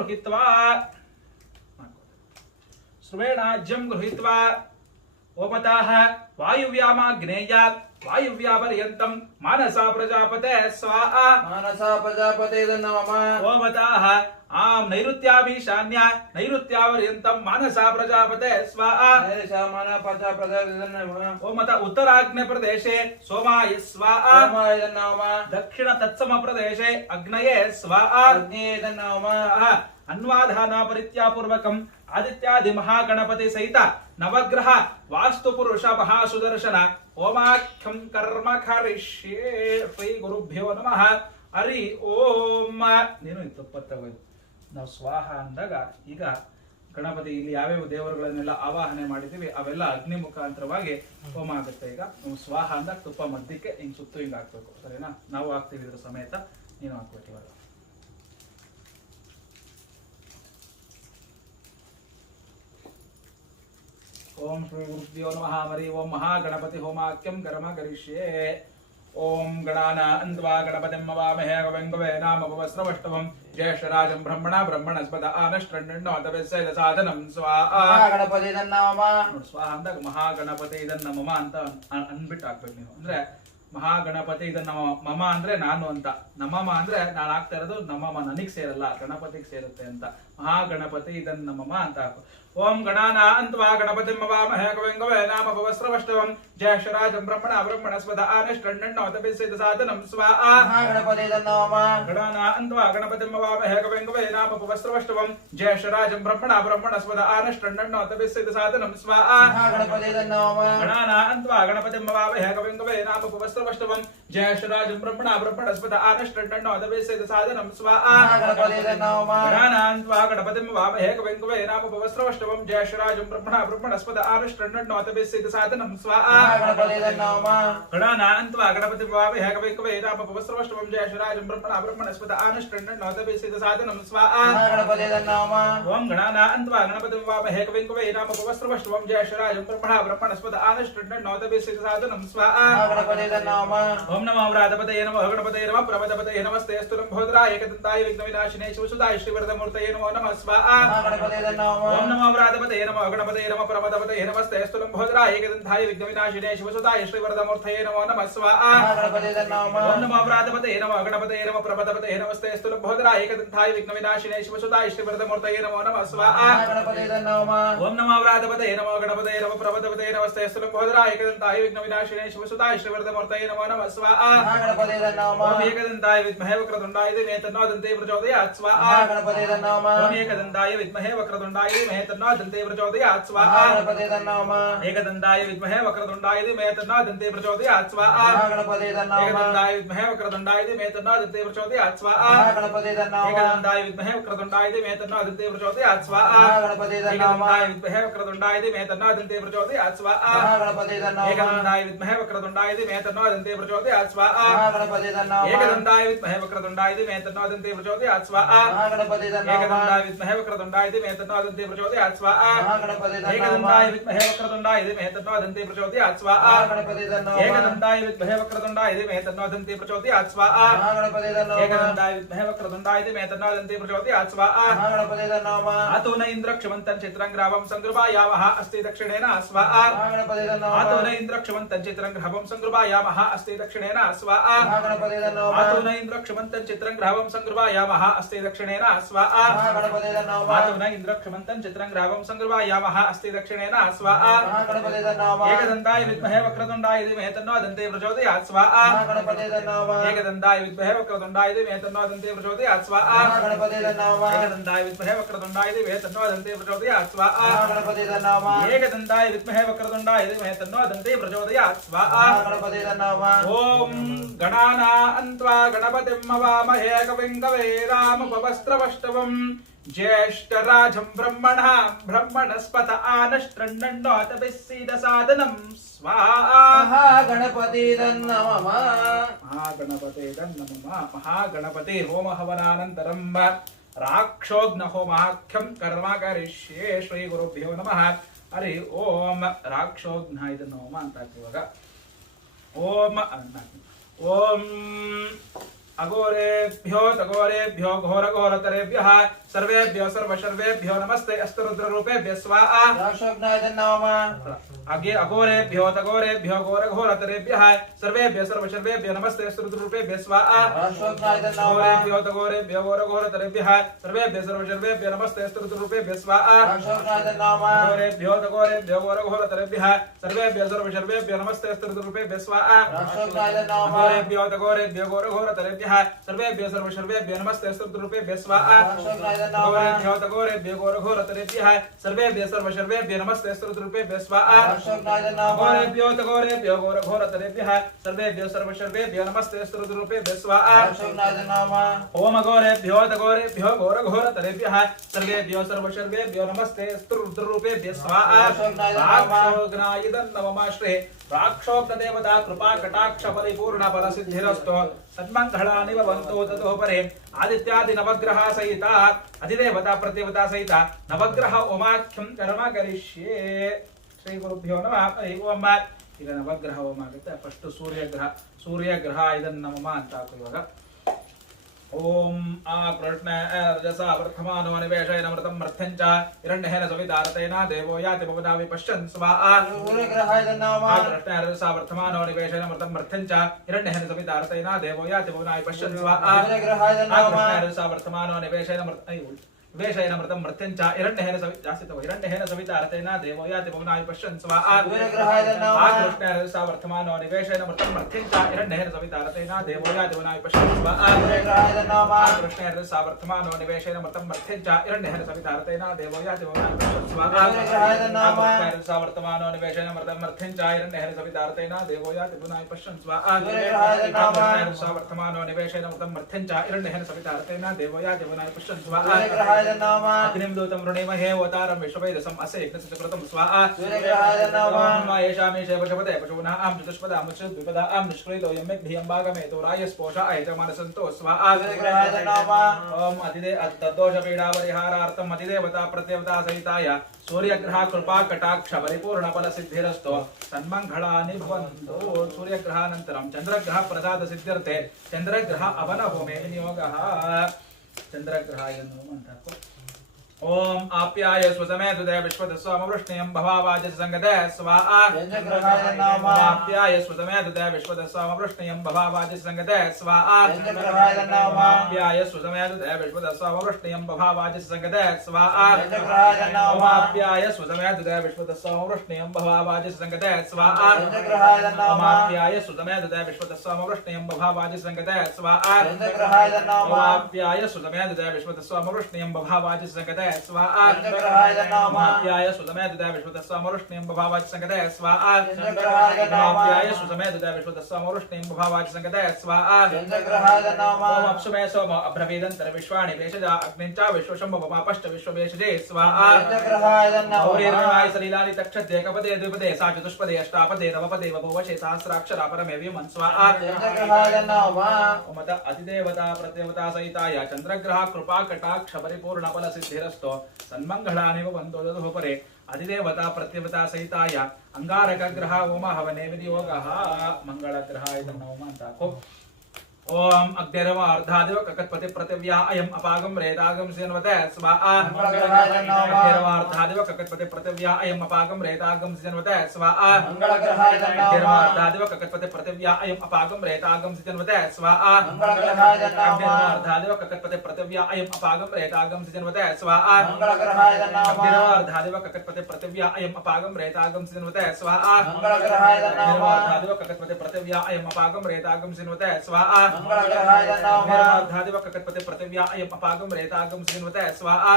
गृहीत्वा ओपताः वायुव्यामाग्नेयात् वायुव्यापर्यन्तं मानसा प्रजापते स्वाहा मानसा प्रजापते नमः ओपताः आम नैऋत्याभिशान्य नैऋत्यापर्यन्तं मानसा प्रजापते स्वाहा मानसा प्रजापते नमः ओम अत उत्तराग्ने प्रदेशे सोमाय स्वाहा सोमाय नमः दक्षिण तत्सम प्रदेशे अग्नये स्वाहा अग्नये नमः अन्वाधाना परित्यापूर्वकम् आदित्यादि महागणपति सहित नवग्रह वास्तु पुरुष महासुदर्शन ओमाख्यं कर्म करिष्ये श्री गुरुभ्यो नमः हरि ओम ನೀನು ತಪ್ಪತ್ತಗೋದು ನಾವು ಸ್ವಾಹ ಅಂದಾಗ ಈಗ ಗಣಪತಿ ಇಲ್ಲಿ ಯಾವ್ಯಾವ ದೇವರುಗಳನ್ನೆಲ್ಲ ಆವಾಹನೆ ಮಾಡಿದೀವಿ ಅವೆಲ್ಲ ಅಗ್ನಿ ಮುಖಾಂತರವಾಗಿ ಹೋಮ ಆಗುತ್ತೆ ಈಗ ನಾವು ಸ್ವಾಹ ಅಂದಾಗ ತುಪ್ಪ ಮಧ್ಯಕ್ಕೆ ಹಿಂಗ್ ಸುತ್ತು ಹಿಂಗ್ ಹಾಕ್ಬೇಕು ಸರಿನಾ ನಾವು ಹಾಕ್ತೀವಿ ಇದ್ರ ಸಮೇತ ನೀನು ಹಾಕ್ಬೇಕು ಇವಾಗ ओम श्री गुरुभ्यो नमः हरि ओम महागणपति होमाख्यं कर्म करिष्ये ओम गणानान्त्वा गणपतिं वामहे गवेङ्गवे नाम भवस्रवष्टवं ज्येष्ठराजं ब्रह्मणा ब्रह्मणस्पद आनष्टण्णोतवेस्य साधनं स्वाहा ಗಣಪತಿ ನಮಃ ನೋಡಿ ಸ್ವಾಹ ಅಂದಾಗ ಮಹಾಗಣಪತಿ ಇದನ್ನ ಮಮ ಅಂತ ಅನ್ಬಿಟ್ಟು ಹಾಕ್ಬೇಕು ನೀವು ಅಂದ್ರೆ ಮಹಾಗಣಪತಿ ಇದನ್ನ ಮಮ ಅಂದ್ರೆ ನಾನು ಅಂತ ನಮಮ ಅಂದ್ರೆ ನಾನು ಆಗ್ತಾ ಇರೋದು ನಮಮ ನನಗ್ ಸೇರಲ್ಲ ಗಣಪತಿಗೆ ಸೇರುತ್ತೆ ಅಂತ ಮಹಾಗಣಪತಿ ಇದನ್ನ ಮಮ ಅಂತ ಹಾಕು ओम गणानान्त्वा गणपतिं वामहे कविं नाम भवस्रवष्टवं ज्येष्ठराजं ब्रह्मणा ब्रह्मणस्पद आनष्टण्णोतवेस्य साधनं स्वाहा ಗಣಪತಿ ನಮಃ गणानान्त्वा गणपतिं वामहे कविं नाम भवस्रवष्टवं ज्येष्ठराजं ब्रह्मणा ब्रह्मणस्पद आनष्टण्णोतवेस्य साधनं स्वाहा ಗಣಪತಿ ನಮಃ गणानान्त्वा गणपतिं वामहे कविं नाम भवस्रवष्टवं ज्येष्ठराजं ब्रह्मणा ब्रह्मणस्पद आनष्टण्णोतवेस्य साधनं स्वाहा ಗಣಪತಿ ನಮಃ गणानान्त्वा गणपतिं वामहे कविं नाम भवस्रवष्टवं ज्येष्ठराजं ब्रह्मणा ब्रह्मणस्पद आनष्टण्णोतवेस्य साधनं स्वाहा ಗಣಪತಿ ನಮಃ गणानान्त्वा गणपतिं वामहे कविं नाम भवस्रवष्टवं ज्येष्ठराजं ब्रह्मणा ब्रह्मणस्पद आनष्टण्णोतवेस्य साधनं स्वाहा ಗಣಪತಿ ನಮಃ ओम गणानान्त्वा गणपतिं वामहे कविं नाम भवस्रवष्टवं ज्येष्ठराजं ब्रह्मणा ब्रह्मणस्पद आनष्टण्णोतवेस्य साधनं स्वाहा ಗಣಪತಿ ನಮಃ ओम नमो व्रातपतये नमः गणपतये नमः प्रमदपतये नमस्ते स्तुरंभोदराय एकदन्ताय विघ्नविनाशिने शिवसुताय श्रीवरदमूर्तये नमो नमः स्वाहा ಗಣಪತಿ ನಮಃ ओम नमो व्रातपतये नमः गणपतये नमः प्रमदपतये नमस्ते स्तुरंभोदराय एकदन्ताय विघ्नविनाशिने शिवसुताय श्रीवरदमूर्तये नमो नमः स्वाहा ಗಣಪತಿ ನಮಃ ओम नमो व्रातपतये नमः गणपतये नमः प्रमदपतये नमस्ते स्तुरंभोदराय एकदन्ताय विघ्नविनाशिने शिवसुताय श्रीवरदमूर्तये नमो नमः स्वाहा ಗಣಪತಿ ನಮಃ ओम नमो व्रातपतये नमः गणपतये नमः प्रमदपतये नमस्ते स्तुरंभोदराय एकदन्ताय विघ्नविनाशिने शिवसुताय श्रीवरदमूर्तये नमो नमः स्वाहा ಗಣಪತಿ ನಮಃ ओम एकदन्ताय विद्महे वक्रतुण्डाय धीमहि तन्नो दन्ते प्रचोदयात् स्वाहा ಗಣಪತಿ ನಮಃ ओम एकदन्ताय विद्महे वक्रतुण्डाय धीमहि तन्नो दन्ते प्रचोदयात् स्वाहा ಗಣಪತಿ ನಮಃ एकदन्ताय विद्महे वक्रतुण्डाय धीमहि तन्नो दन्ते प्रचोदयात् स्वाहा ಗಣಪತಿ ನಮಃ एकदन्ताय विद्महे वक्रतुण्डाय धीमहि तन्नो दन्ते प्रचोदयात् स्वाहा ಗಣಪತಿ ನಮಃ एकदन्ताय विद्महे वक्रतुण्डाय धीमहि तन्नो दन्ते प्रचोदयात् स्वाहा ಗಣಪತಿ ನಮಃ एकदन्ताय विद्महे वक्रतुण्डाय धीमहि तन्नो दन्ते प्रचोदयात् स्वाहा ಗಣಪತಿ ನಮಃ एकदन्ताय विद्महे वक्रतुण्डाय धीमहि तन्नो दन्ते प्रचोदयात् स्वाहा ಗಣಪತಿ ನಮಃ एकदन्ताय विद्महे वक्रतुण्डाय धीमहि तन्नो दन्ते प्रचोदयात् स्वाहा ಗಣಪತಿ ನಮಃ एकदन्ताय विद्महे वक्रतुण्डाय धीमहि तन्नो दन्ते प्रचोदयात् स्वाहा ಗಣಪತಿ ನಮಃ एकदन्ताय विद्महे वक्रतुण्डाय धीमहि तन्नो दन्ते प्रचोदयात् स्वाहा ಗಣಪತಿ ನಮಃ एकदन्ताय विद्महे वक्रतुण्डाय धीमहि तन्नो दन्ते प्रचोदयात् स्वाहा ಗಣಪತಿ ನಮಃ एकदन्ताय विद्महे वक्रतुण्डाय धीमहि तन्नो दन्ते प्रचोदयात् स्वाहा ಗಣಪತಿ ನಮಃ आतो न इन्द्रक्षमन्तं चित्रं ग्रावं संगृभायामः अस्ति दक्षिणेन स्वाहा ಗಣಪತಿ ನಮಃ आतो न इन्द्रक्षमन्तं चित्रं ग्रावं संगृभायामः अस्ति दक्षिणेन स्वाहा ಗಣಪತಿ ನಮಃ आतो न इन्द्रक्षमन्तं चित्रं ग्रावं संगृभायामः अस्ति दक्षिणेन स्वाहा महागणपते नमः मातुना इंद्रक्षमन्तं चित्रं ग्रावं संगृहायामः अस्ति दक्षिणेन स्वाहा महागणपते नमः एकदन्ताय विद्महे वक्रतुण्डाय धीमहि तन्नो दन्ते प्रचोदयात् स्वाहा महागणपते नमः एकदन्ताय विद्महे वक्रतुण्डाय धीमहि तन्नो दन्ते प्रचोदयात् स्वाहा महागणपते नमः एकदन्ताय विद्महे वक्रतुण्डाय धीमहि तन्नो दन्ते प्रचोदयात् स्वाहा महागणपते नमः एकदन्ताय विद्महे वक्रतुण्डाय धीमहि तन्नो दन्ते प्रचोदयात् स्वाहा महागणपते नमः ओम गणानान्त्वा गणपतिं हवामहे कविं कवेदामुपवस्त्रवष्टवम् ज्येष्ठराजं ब्रह्मणस्पत आनश्रण्णोतभिस्सीदसादनं स्वाहा महागणपते नमः महागणपते नमः महागणपते होम हवनानन्तरं राक्षोघ्न होमाख्यं कर्म करिष्ये श्री गुरुभ्यो नमः हरि ओम राक्षोघ्न ಇದನ್ನು ಹೋಮ ಅಂತ ಇವಾಗ ओम ओम अघोरेभ्यो तघोरेभ्यो घोर घोरतरेभ्यः सर्वेभ्यो सर्वशर्वेभ्यो नमस्ते अस्तरुद्ररूपेभ्यः स्वाहा राक्षोघ्नाय नमः आगे अघोरेभ्यो तघोरेभ्यो घोर घोरतरेभ्यः सर्वेभ्यो सर्वशर्वेभ्यो नमस्ते अस्तरुद्ररूपेभ्यः स्वाहा राक्षोघ्नाय नमः अघोरेभ्यो तघोरेभ्यो घोर घोरतरेभ्यः सर्वेभ्यो सर्वशर्वेभ्यो नमस्ते अस्तरुद्ररूपेभ्यः स्वाहा राक्षोघ्नाय नमः अघोरेभ्यो तघोरेभ्यो घोर घोरतरेभ्यः सर्वेभ्यो सर्वशर्वेभ्यो नमस्ते अस्तरुद्ररूपेभ्यः स्वाहा राक्षोघ्नाय नमः अघोरेभ्यो तघोरेभ्यो घोर घोरतरेभ्यः सर्वेभ्यो सर्वशर्वेभ्यो नमस्ते अस्तरुद्ररूपेभ्यः स्वाहा राक्षोघ्नाय नमः अघोरेभ्यो तघोरेभ्यो घोर घोरतरेभ्यः सर्वेभ्यो सर्वशर्वेभ्यो नमस्ते अस्तरुद्ररूपेभ्यः स्वाहा राक्षोघ्नाय नमः अघोरेभ्यो तघोरेभ्यो घोर घोरतरेभ्यः सर्वेभ्यो सर्वशर्वेभ्यो नमस्ते अस्तरुद्ररूपेभ्यः स्वाहा राक्षोघ्नाय नमः ओम अघोरेभ्यो तघोरेभ्यो घोर घोरतरेभ्यः सर्वेभ्यो सर्वशर्वेभ्यो नमस्ते अस्तरुद्ररूपेभ्यः स्वाहा राक्षोघ्नाय नमः श्री राक्षोघ्नदेवता कृपा कटाक्ष परिपूर्ण फल सिद्धिरस्तु सन्मंगलानि भवन्तु ततोपरि आदित्यादि नवग्रह सहित अधिदेवता प्रतिदेवता सहित नवग्रह होमाख्यं कर्म करिष्ये श्री गुरुभ्यो नमः हरि ओम ಈಗ ನವಗ್ರಹ ಹೋಮ ಆಗುತ್ತೆ ಫಸ್ಟ್ ಸೂರ್ಯಗ್ರಹ ಇದನ್ನ ನಮಃ ಅಂತ ಹಾಕೋ ಇವಾಗ ಓಂ ಆ ಕೃಷ್ಣ ರಜಸಾ ವರ್ಧಮಾನೋ ನಿವೇಶಯನ ಮೃತಂ ಮರ್ಥಂಚ ಹಿರಣ್ಯೇನ ಸವಿತಾರತೇನ ದೇವೋ ಯಾತಿ ಭವದಾವಿ ಪಶ್ಯನ್ ಸ್ವಾಹ सूर्यग्रहाय नमः ಆ ಕೃಷ್ಣ ರಜಸಾ ವರ್ಧಮಾನೋ ನಿವೇಶಯನ ಮೃತಂ ಮರ್ಥಂಚ ಹಿರಣ್ಯೇನ ಸವಿತಾರತೇನ ದೇವೋ ಯಾತಿ ಭವದಾವಿ ಪಶ್ಯನ್ ಸ್ವಾಹ सूर्यग्रहाय ಆ ಕೃಷ್ಣ नमः ರಜಸಾ ವರ್ಧಮಾನೋ ನಿವೇಶಯನ वेशयन मृतं मृत्यञ्च हिरण्येन जास्तितो हिरण्येन सवितारतेन देवो याति भुवनाय पश्यन् स्वाहा सूर्यग्रहाय नमः आकृष्णेन सावर्धमानो निवेशेन मृतं मृत्यञ्च हिरण्येन सवितारतेन देवो याति भुवनाय पश्यन् स्वाहा सूर्यग्रहाय नमः आकृष्णेन सावर्धमानो निवेशेन मृतं मृत्यञ्च हिरण्येन सवितारतेन देवो याति भुवनाय पश्यन् स्वाहा सूर्यग्रहाय नमः आकृष्णेन सावर्धमानो निवेशेन मृतं मृत्यञ्च हिरण्येन सवितारतेन देवो याति भुवनाय पश्यन् स्वाहा सूर्यग्रहाय नमः आकृष्णेन सावर्धमानो निवेशेन मृतं मृत्यञ्च हिरण्येन सवितारतेन देवो याति भुवनाय पश्यन् स्वाहा सूर्यग्रहाय नमः अग्निं दूतं वृणीमहे अवतारं विश्ववेदसम् अस्य यज्ञस्य कृतं स्वाहा सूर्यग्रहाय नमः येषामेषे पशुपते पशूनाः आं चतुष्पदामुच्युद्विपदा आं निष्क्रीतो यम्यग्धियं भागमेतो रायस्पोषा अयजमानसन्तो स्वाहा सूर्यग्रहाय नमः ओम तद्दोषपीडापरिहारार्थम् अतिदेवता प्रत्यवता सहिताय सूर्यग्रह कृपा कटाक्ष परिपूर्ण फल सिद्धिरस्तु सन्मंगलानि भवन्तु सूर्यग्रहानन्तरं चन्द्रग्रह प्रसाद सिद्ध्यर्थे चन्द्रग्रह अवन होमे विनियोगः चन्द्रग्रहाय नमः अंताको ओम आप्याय स्वसमेत देव विश्वदस्वामवृष्णियं भवावाज संगते स्वाहा चन्द्रग्रहाय नमः आप्याय स्वसमेत देव विश्वदस्वामवृष्णियं भवावाज संगते स्वाहा चन्द्रग्रहाय नमः आप्याय स्वसमेत देव विश्वदस्वामवृष्णियं भवावाज संगते स्वाहा चन्द्रग्रहाय नमः आप्याय स्वसमेत देव विश्वदस्वामवृष्णियं भवावाज संगते स्वाहा चन्द्रग्रहाय नमः आप्याय स्वसमेत देव विश्वदस्वामवृष्णियं भवावाज संगते स्वाहा चन्द्रग्रहाय नमः आप्याय स्वसमेत देव विश्वदस्वामवृष्णियं भवावाज संगते स्वाहा चन्द्रग्रहाय नमः आप्याय सुसमेत देव विश्वदस्वामवृष्णियं भवावाच संगते स्वाहा चन्द्रग्रहाय नमः आप्याय सुसमेत देव विश्वदस्वामवृष्णियं भवावाच संगते स्वाहा चन्द्रग्रहाय नमः ओम अप्सुमे सोम अब्रवीदन्तर विश्वाणि वेशजा अग्निञ्च विश्वशम्भवमापश्च विश्ववेशजे स्वाहा चन्द्रग्रहाय नमः गौरीर्विमाय सलीलानि तक्षते एकपदे द्विपदे सा चतुष्पदे अष्टापदे नवपदे वभुवशे सहस्राक्षरा परमे विमन् स्वाहा चन्द्रग्रहाय नमः ओमत अतिदेवता प्रत्यवता सहिताय चन्द्रग्रह कृपा कटाक्ष परिपूर्ण फल सिद्धिरस्तु सन्मंगलानि भवन्तु तदुपरि अधिदेवता प्रत्यवता सहिताय अंगारक ग्रह होम हवने विनियोगः मंगलग्रहाय नमः अंताको ओम अग्निर्व अर्धादेव ककत्पति पृथिव्या अयम अपागम रेतागम सिजन्वते स्वाहा अग्निर्व अर्धादेव ककत्पति पृथिव्या अयम अपागम रेतागम सिजन्वते स्वाहा अग्निर्व अर्धादेव ककत्पति पृथिव्या अयम अपागम रेतागम सिजन्वते स्वाहा अग्निर्व अर्धादेव ककत्पति पृथिव्या अयम अपागम रेतागम सिजन्वते स्वाहा अग्निर्व अर्धादेव ककत्पति पृथिव्या अयम अपागम रेतागम सिजन्वते स्वाहा अग्निर्व अर्धादेव ककत्पति पृथिव्या अयम अपागम रेतागम सिजन्वते स्वाहा अर्धादेव ककत्पति पृथिव्या अयम अपागम रेतागम सिन्वते स्वाहा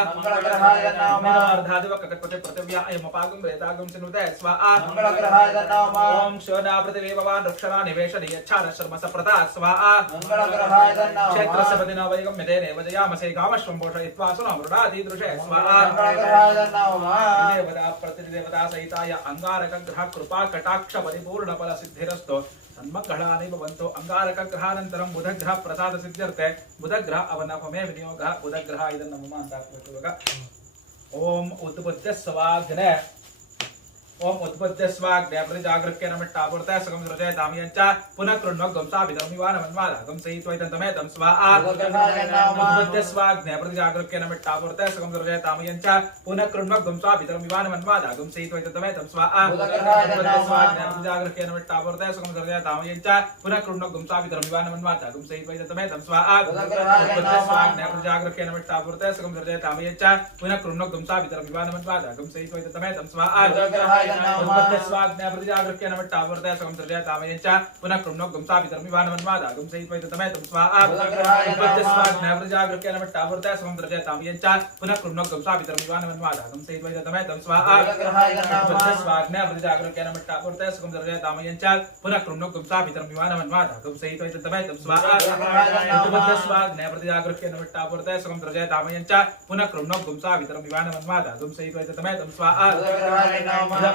अर्धादेव ककत्पति पृथिव्या अयम अपागम रेतागम सिन्वते स्वाहा ओम शोना पृथिवी भवान रक्षणा निवेश नियच्छार शर्म सप्रता स्वाहा क्षेत्रस्य पदिना वैगम यदेने वजयामसे गामश्वं पोषयित्वा सुनमृडाति दृशे स्वाहा देवता प्रतिदेवता सहिताय अंगारक ग्रह कृपा कटाक्ष परिपूर्ण फल सिद्धिरस्तु सन्मंगलानि भवन्तु अंगारक ग्रहानन्तरं बुधग्रह प्रसाद सिद्ध्यर्थे बुधग्रह अवनपमे विनियोगः बुधग्रह इदं नमः अंतात्मक ओम उद्बुद्ध स्वाग्ने ओम उद्बुद्ध स्वाग्ने प्रजागृह्य नमट्टापूर्तः सकं सृजय दामयञ्च पुनः कृण्वक गंसा विधर्मिवान वन्मादगं सहित्वैतन्तमेतं स्वाहा उद्बुद्ध स्वाग्ने प्रजागृह्य नमट्टापूर्तः सकं सृजय दामयञ्च पुनः कृण्वक गंसा विधर्मिवान वन्मादगं सहित्वैतन्तमेतं स्वाहा उद्बुद्ध स्वाग्ने प्रजागृह्य नमट्टापूर्तः सकं सृजय दामयञ्च पुनः कृण्वक गंसा विधर्मिवान वन्मादगं सहित्वैतन्तमेतं स्वाहा उद्बुद्ध स्वाग्ने प्रजागृह्य नमट्टापूर्तः सकं सृजय दामयञ्च पुनः कृण्वक गंसा विधर्मिवान वन्मादगं सहित्वैतन्तमेतं स्वाहा उद्बुद्ध स्वाग्ने प्रजागृह्य नमट्टापूर्तः सकं सृजय दामयञ्च पुनः कृण्वक गंसा विधर्मिवान वन्मादगं सहित्वैतन्तमेतं स्वाहा उद्बुद्ध स्वाग्ने प्रजागृह्य नमट्टापूर्तः सकं सृजय दामयञ्च पुनः कृण्वक गंसा विधर्मिवान वन्मादगं सहित्वैतन्तमेतं स्वाहा उद्बुद्ध स्वाग्ने प्रजागृह्य नमट्टापूर्तः सकं सृजय दामयञ्च पुनः कृण्वक गंसा विधर्मिवान वन्मादगं सहित्वैतन्तमेतं स्वाहा उद्बुद्ध स्वाग्ने प्रजागृह्य नमट्टापूर्तः सकं सृजय दामयञ्च पुनः कृण्वक गंसा विधर्मिवान वन्मादगं सहित्वैतन्तमेतं स्वाहा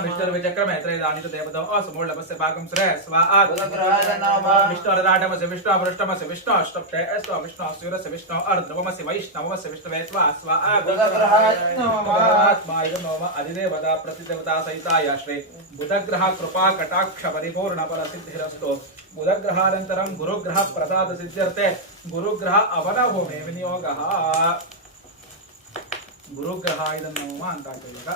विष्णु विचक्रम त्रैदानित देवतो असमूलपस्य भागं श्रेय स्वाहा विष्णु अरदाटमस्य विष्णु अवृष्टमस्य विष्णु अष्टप्ते अष्टो विष्णु सूर्यस्य विष्णु अर्धवमस्य वैष्णवमस्य विष्णवे स्वाहा बुधग्रहात्मा इदं नमः अधिदेवता प्रतिदेवता सहिताय श्री बुधग्रह कृपा कटाक्ष परिपूर्ण फल सिद्धिरस्तु बुधग्रहानन्तरं गुरुग्रह प्रसाद सिद्ध्यर्थे गुरुग्रह अवनभूमे विनियोगः गुरुग्रह इदं नमः अंताचलक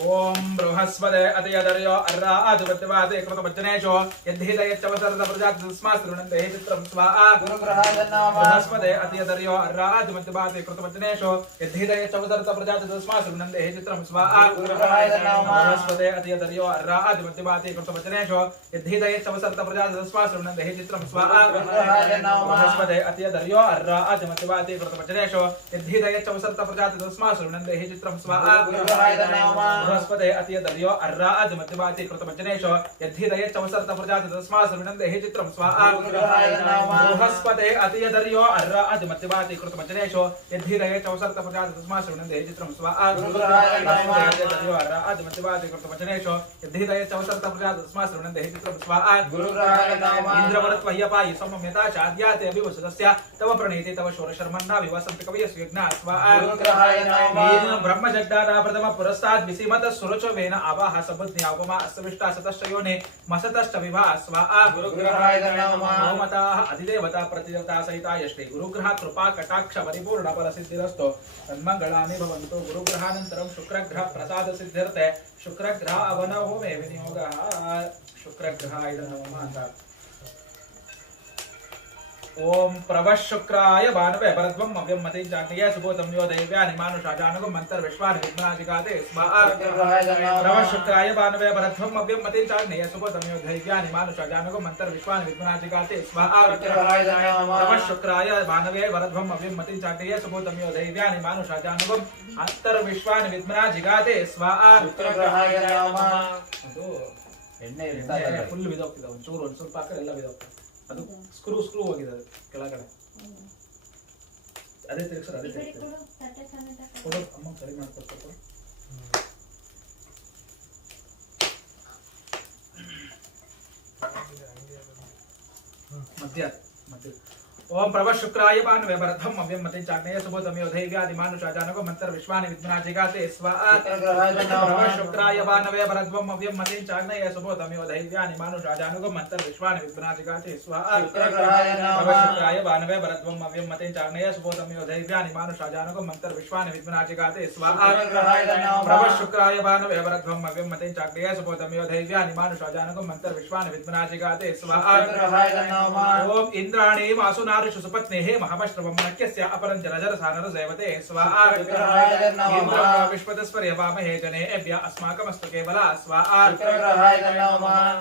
ओम बृहस्पते अतियदर्यो अर्राधुपत्यवादे कृतवचनेषु यद्धिदयच्चवसरद प्रजातस्मास्त्रुनन्दे चित्रं स्वाहा बृहस्पते अतियदर्यो अर्राधुपत्यवादे कृतवचनेषु यद्धिदयच्चवसरद प्रजातस्मास्त्रुनन्दे चित्रं स्वाहा बृहस्पते अतियदर्यो अर्राधुपत्यवादे कृतवचनेषु यद्धिदयच्चवसरद प्रजातस्मास्त्रुनन्दे चित्रं स्वाहा बृहस्पते अतियदर्यो अर्राधुपत्यवादे कृतवचनेषु यद्धिदयच्चवसरद प्रजातस्मास्त्रुनन्दे चित्रं स्वाहा बृहस्पते अतियदर्यो अर्राध मध्यवाति कृतवचनेषु यद्धिदयच्चवसरत प्रजात तस्मात् विनन्दे चित्रं स्वाहा बृहस्पते अतियदर्यो अर्राध मध्यवाति कृतवचनेषु यद्धिदयच्चवसरत प्रजात तस्मात् विनन्दे चित्रं स्वाहा बृहस्पते अतियदर्यो अर्राध मध्यवाति कृतवचनेषु यद्धिदयच्चवसरत प्रजात तस्मात् विनन्दे चित्रं स्वाहा इन्द्रवरत्वय्यपायि समम्यता चाद्याते अभिवसदस्य तव प्रणीते तव शोरशर्मन्ना विवसन्ति कवयस्य यज्ञा स्वाहा ब्रह्मजग्दाना प्रथम पुरस्ताद् विसीमत सुरचो वेन आवाह सबुद्ध्या उपमा अस्विष्टा सतश्च योने मसतश्च विभा स्वाहा गुरुग्रहाय नमः ओमताः अधिदेवता प्रतिदेवता सहिताय श्री गुरुग्रह कृपा कटाक्ष परिपूर्ण फल सिद्धिरस्तु तन्मंगलानि भवन्तु गुरुग्रहानन्तरं शुक्रग्रह प्रसाद सिद्ध्यर्थे शुक्रग्रह अवनभूमे विनियोगः शुक्रग्रहाय नमः ओम प्रवशुक्राय भानवे भरद्वं मव्यं मतिं चान्ये सुबोधं यो दैव्यानि मानुषाजानुगं मंत्र विश्वानि विघ्नाजिगाते स्वाहा प्रवशुक्राय भानवे भरद्वं मव्यं मतिं चान्ये सुबोधं यो दैव्यानि मानुषाजानुगं मंत्र विश्वानि विघ्नाजिगाते स्वाहा प्रवशुक्राय भानवे भरद्वं मव्यं मतिं चान्ये सुबोधं यो दैव्यानि मानुषाजानुगं मंत्र विश्वानि विघ्नाजिगाते स्वाहा शुक्रग्रहाय नमः ಅದು ಎಣ್ಣೆ ಫುಲ್ ಬಿದೋಗ್ತಿದೆ ಒಂಚೂರು ಒಂದು ಸ್ವಲ್ಪ ಹಾಕಿದ್ರೆ ಎಲ್ಲ ಬಿದೋಗ್ತದೆ ಅದು ಸ್ಕ್ರೂ ಹೋಗಿದೆ ಅದು ಕೆಳಗಡೆ ಅದೇ ತಿರುಗಿಸರ್ ಅದೇ ಕೊಡು ಅಮ್ಮ ಸರಿ ಮಾಡ್ಕೊಡ್ಬೇಕು ಮಧ್ಯ ओम प्रभ शुक्राय भानवे भरतम अव्यम मते चाग्नेय सुबोधमयो दैव्यादिमानुषाजानको मंत्र विश्वानि विद्मनाजिगाते स्वाहा प्रभ शुक्राय भानवे भरतम अव्यम मते चाग्नेय सुबोधमयो दैव्यादिमानुषाजानको मंत्र विश्वानि विद्मनाजिगाते स्वाहा प्रभ शुक्राय भानवे भरतम अव्यम मते चाग्नेय सुबोधमयो दैव्यादिमानुषाजानको मंत्र विश्वानि विद्मनाजिगाते स्वाहा प्रभ शुक्राय भानवे भरतम अव्यम मते चाग्नेय सुबोधमयो दैव्यादिमानुषाजानको मंत्र विश्वानि विद्मनाजिगाते स्वाहा ओम इंद्राणी वासुना सुपत्नेः महामश्रवमनक्यस्य अपरं जलजरसानर सेवते स्वाहा इंद्रं विश्वतस्वर्य वामहे जनेभ्यः अस्माकमस्तु केवला स्वाहा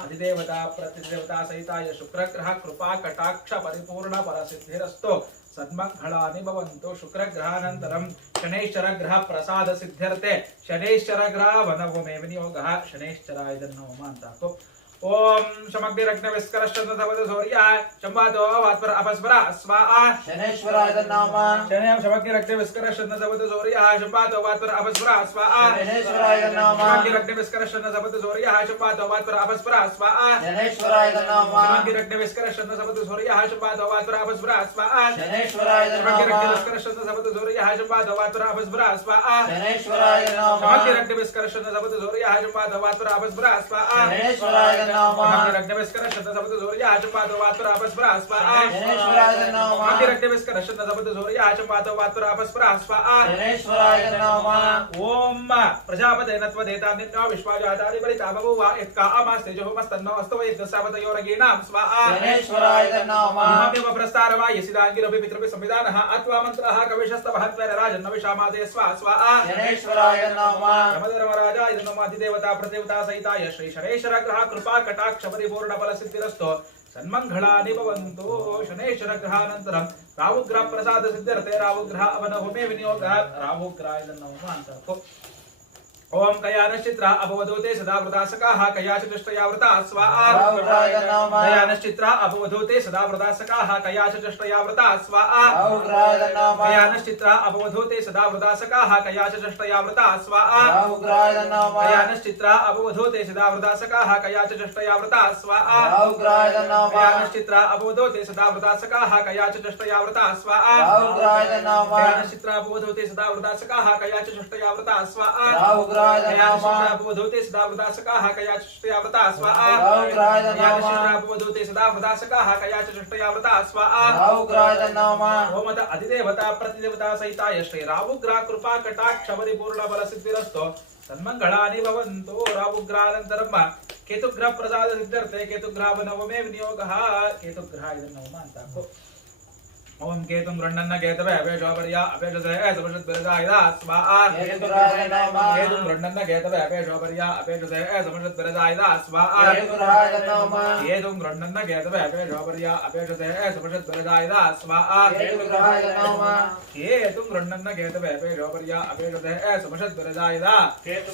अधिदेवता प्रतिदेवता सहिताय शुक्रग्रह कृपा कटाक्ष परिपूर्ण परसिद्धिरस्तु सन्मङ्गलानि भवन्तु शुक्रग्रहानन्तरं शनैश्चरग्रह प्रसाद सिद्ध्यर्थे शनैश्चरग्रह वनभूमे विनियोगः शनैश्चराय नमः अंताको ओम समग्रग्न विस्करश्चंद्र सवद सूर्य शंभातो वात्पर अपस्वरा स्वाहा शनेश्वराय नमः शनेम समग्रग्न विस्करश्चंद्र सवद सूर्य शंभातो वात्पर अपस्वरा स्वाहा शनेश्वराय नमः समग्रग्न विस्करश्चंद्र सवद सूर्य शंभातो वात्पर अपस्वरा स्वाहा शनेश्वराय नमः समग्रग्न विस्करश्चंद्र सवद सूर्य शंभातो वात्पर अपस्वरा स्वाहा शनेश्वराय समग्रग्न नमः विस्करश्चंद्र सवद सूर्य शंभातो वात्पर अपस्वरा स्वाहा शनेश्वराय नमः समग्रग्न विस्करश्चंद्र सवद सूर्य शंभातो वात्पर अपस्वरा स्वाहा शनेश्वराय नमः समग्रग्न विस्करश्चंद्र सवद सूर्य शंभातो वात्पर अपस्वरा स्वाहा शनेश्वराय नमः समग्रग्न विस्करश्चंद्र सवद सूर्य शंभातो वात्पर अपस्वरा स्वाहा शनेश्वराय नमः ओम प्रजापते नत्वदेता निन्नो विश्वाजातानि बलिता बभूव यत्का अमास्ते जुहुमस्तन्नो अस्तु यज्ञसावतयोरगीणां स्वाहा शनेश्वराय नमः इममेव प्रस्तारवा यसिदाङ्गिरपि पितृपि संविधानः अत्वा मन्त्रः कविशस्तवहत्वेन राजन्न विशामाते स्वाहा शनेश्वराय नमः यमधर्मराजा इदं अधिदेवता प्रतिदेवता सहिताय श्री शनेश्वर ग्रह कृपा कटाक्ष परिपूर्ण फल सिद्धिरस्तो सन्मङ्गलानि भवन्तु शनेश्वर ग्रहानन्तरं राहुग्रह प्रसाद सिद्ध्यर्थे राहुग्रह अवनहोमे विनियोगः राहुग्रहाय नमः अंतको ओम कयानश्चित्रा अभवधूते सदा वृदासकाः कयाचतुष्टया वृता स्वाहा राहुग्रहाय नमः कयानश्चित्रा अभवधूते सदा वृदासकाः कयाचतुष्टया वृता स्वाहा राहुग्रहाय नमः कयानश्चित्रा अभवधूते सदा वृदासकाः कयाचतुष्टया वृता स्वाहा राहुग्रहाय नमः कयानश्चित्रा अभवधूते सदा वृदासकाः कयाचतुष्टया वृता स्वाहा राहुग्रहाय नमः कयानश्चित्रा अभवधूते सदा वृदासकाः कयाचतुष्टया वृता स्वाहा राहुग्रहाय नमः कयानश्चित्रा अभवधूते सदा वृदासकाः कयाचतुष्टया वृता स्वाहा राहुग्रहाय नमः अभवधूते सदा वृदासकाः कयाचतुष्टया वृता स्वाहा राहुग्रहाय कयानश्चित्रा नमः अभवधूते सदा वृदासकाः कयाचतुष्टया वृता स्वाहा राहुग्रहाय नमः ओमत अधिदेवता प्रतिदेवता सहिताय श्री राहुग्रह कृपा कटाक्ष परिपूर्ण बल सिद्धिरस्तो सन्मङ्गलानि भवन्तु राहुग्रहानन्तरं केतुग्रह प्रसाद सिद्ध्यर्थे केतुग्रह नवमे विनियोगः केतुग्रहाय नमः अंताको ओम केतुं गृह्णन्न केतवे अपेक्षोपर्या अपेक्षसे समषद्विरजायदा स्वाहा केतुग्रहाय नमः केतुं गृह्णन्न केतवे अपेक्षोपर्या अपेक्षसे समषद्विरजायदा स्वाहा केतुग्रहाय नमः केतुं गृह्णन्न केतवे अपेक्षोपर्या अपेक्षसे समषद्विरजायदा स्वाहा केतुग्रहाय नमः केतुं गृह्णन्न केतवे अपेक्षोपर्या अपेक्षसे समषद्विरजायदा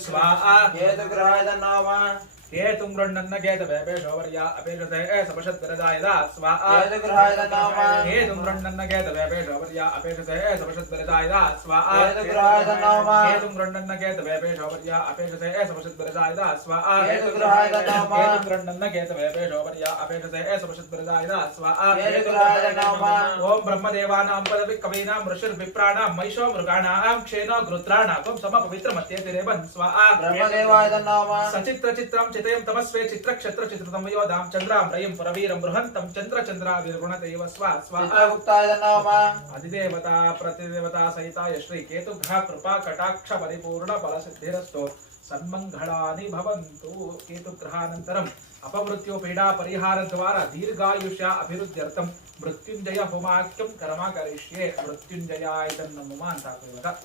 स्वाहा केतुग्रहाय नमः केतुं गृह्णन्न केतवे अपेक्षोपर्या अपेक्षसे समषद्विरजायदा स्वाहा केतुग्रहाय नमः केतुं गृह्णन्न केतवे अपेक्षोपर्या अपेक्षसे समषद्विरजायदा स्वाहा केतुग्रहाय नमः केतुं गृह्णन्न केतवे अपेक्षोपर्या अपेक्षसे समषद्विरजायदा स्वाहा केतुग्रहाय नमः केतुं गृह्णन्न केतवे अपेक्षोपर्या अपेक्षसे समषद्विरजायदा स्वाहा केतुग्रहाय नमः ओम ब्रह्मदेवानां पदवि कवीनां ऋषिर्विप्राणां महिषो मृगाणां क्षेनो गृत्राणां समपवित्रमत्यतिरेवन् स्वाहा ब्रह्मदेवाय नमः सचित्रचित्रं चितयं तमस्वे चित्रक्षेत्र चित्रतमयोदां चन्द्रां रयं परवीरं बृहन्तं चन्द्रचन्द्राविर्गुणतैव स्वाहा चित्रगुप्ताय नमः अधिदेवता प्रतिदेवता सहिताय श्री केतुग्रह कृपा कटाक्ष परिपूर्ण फल सिद्धिरस्तु सन्मङ्गलानि भवन्तु केतुग्रहानन्तरम् अपमृत्यो पीडा परिहार द्वारा दीर्घायुष्या अभिवृद्ध्यर्थं मृत्युंजय होमाख्यं कर्म करिष्ये मृत्युंजयाय नमः अंताको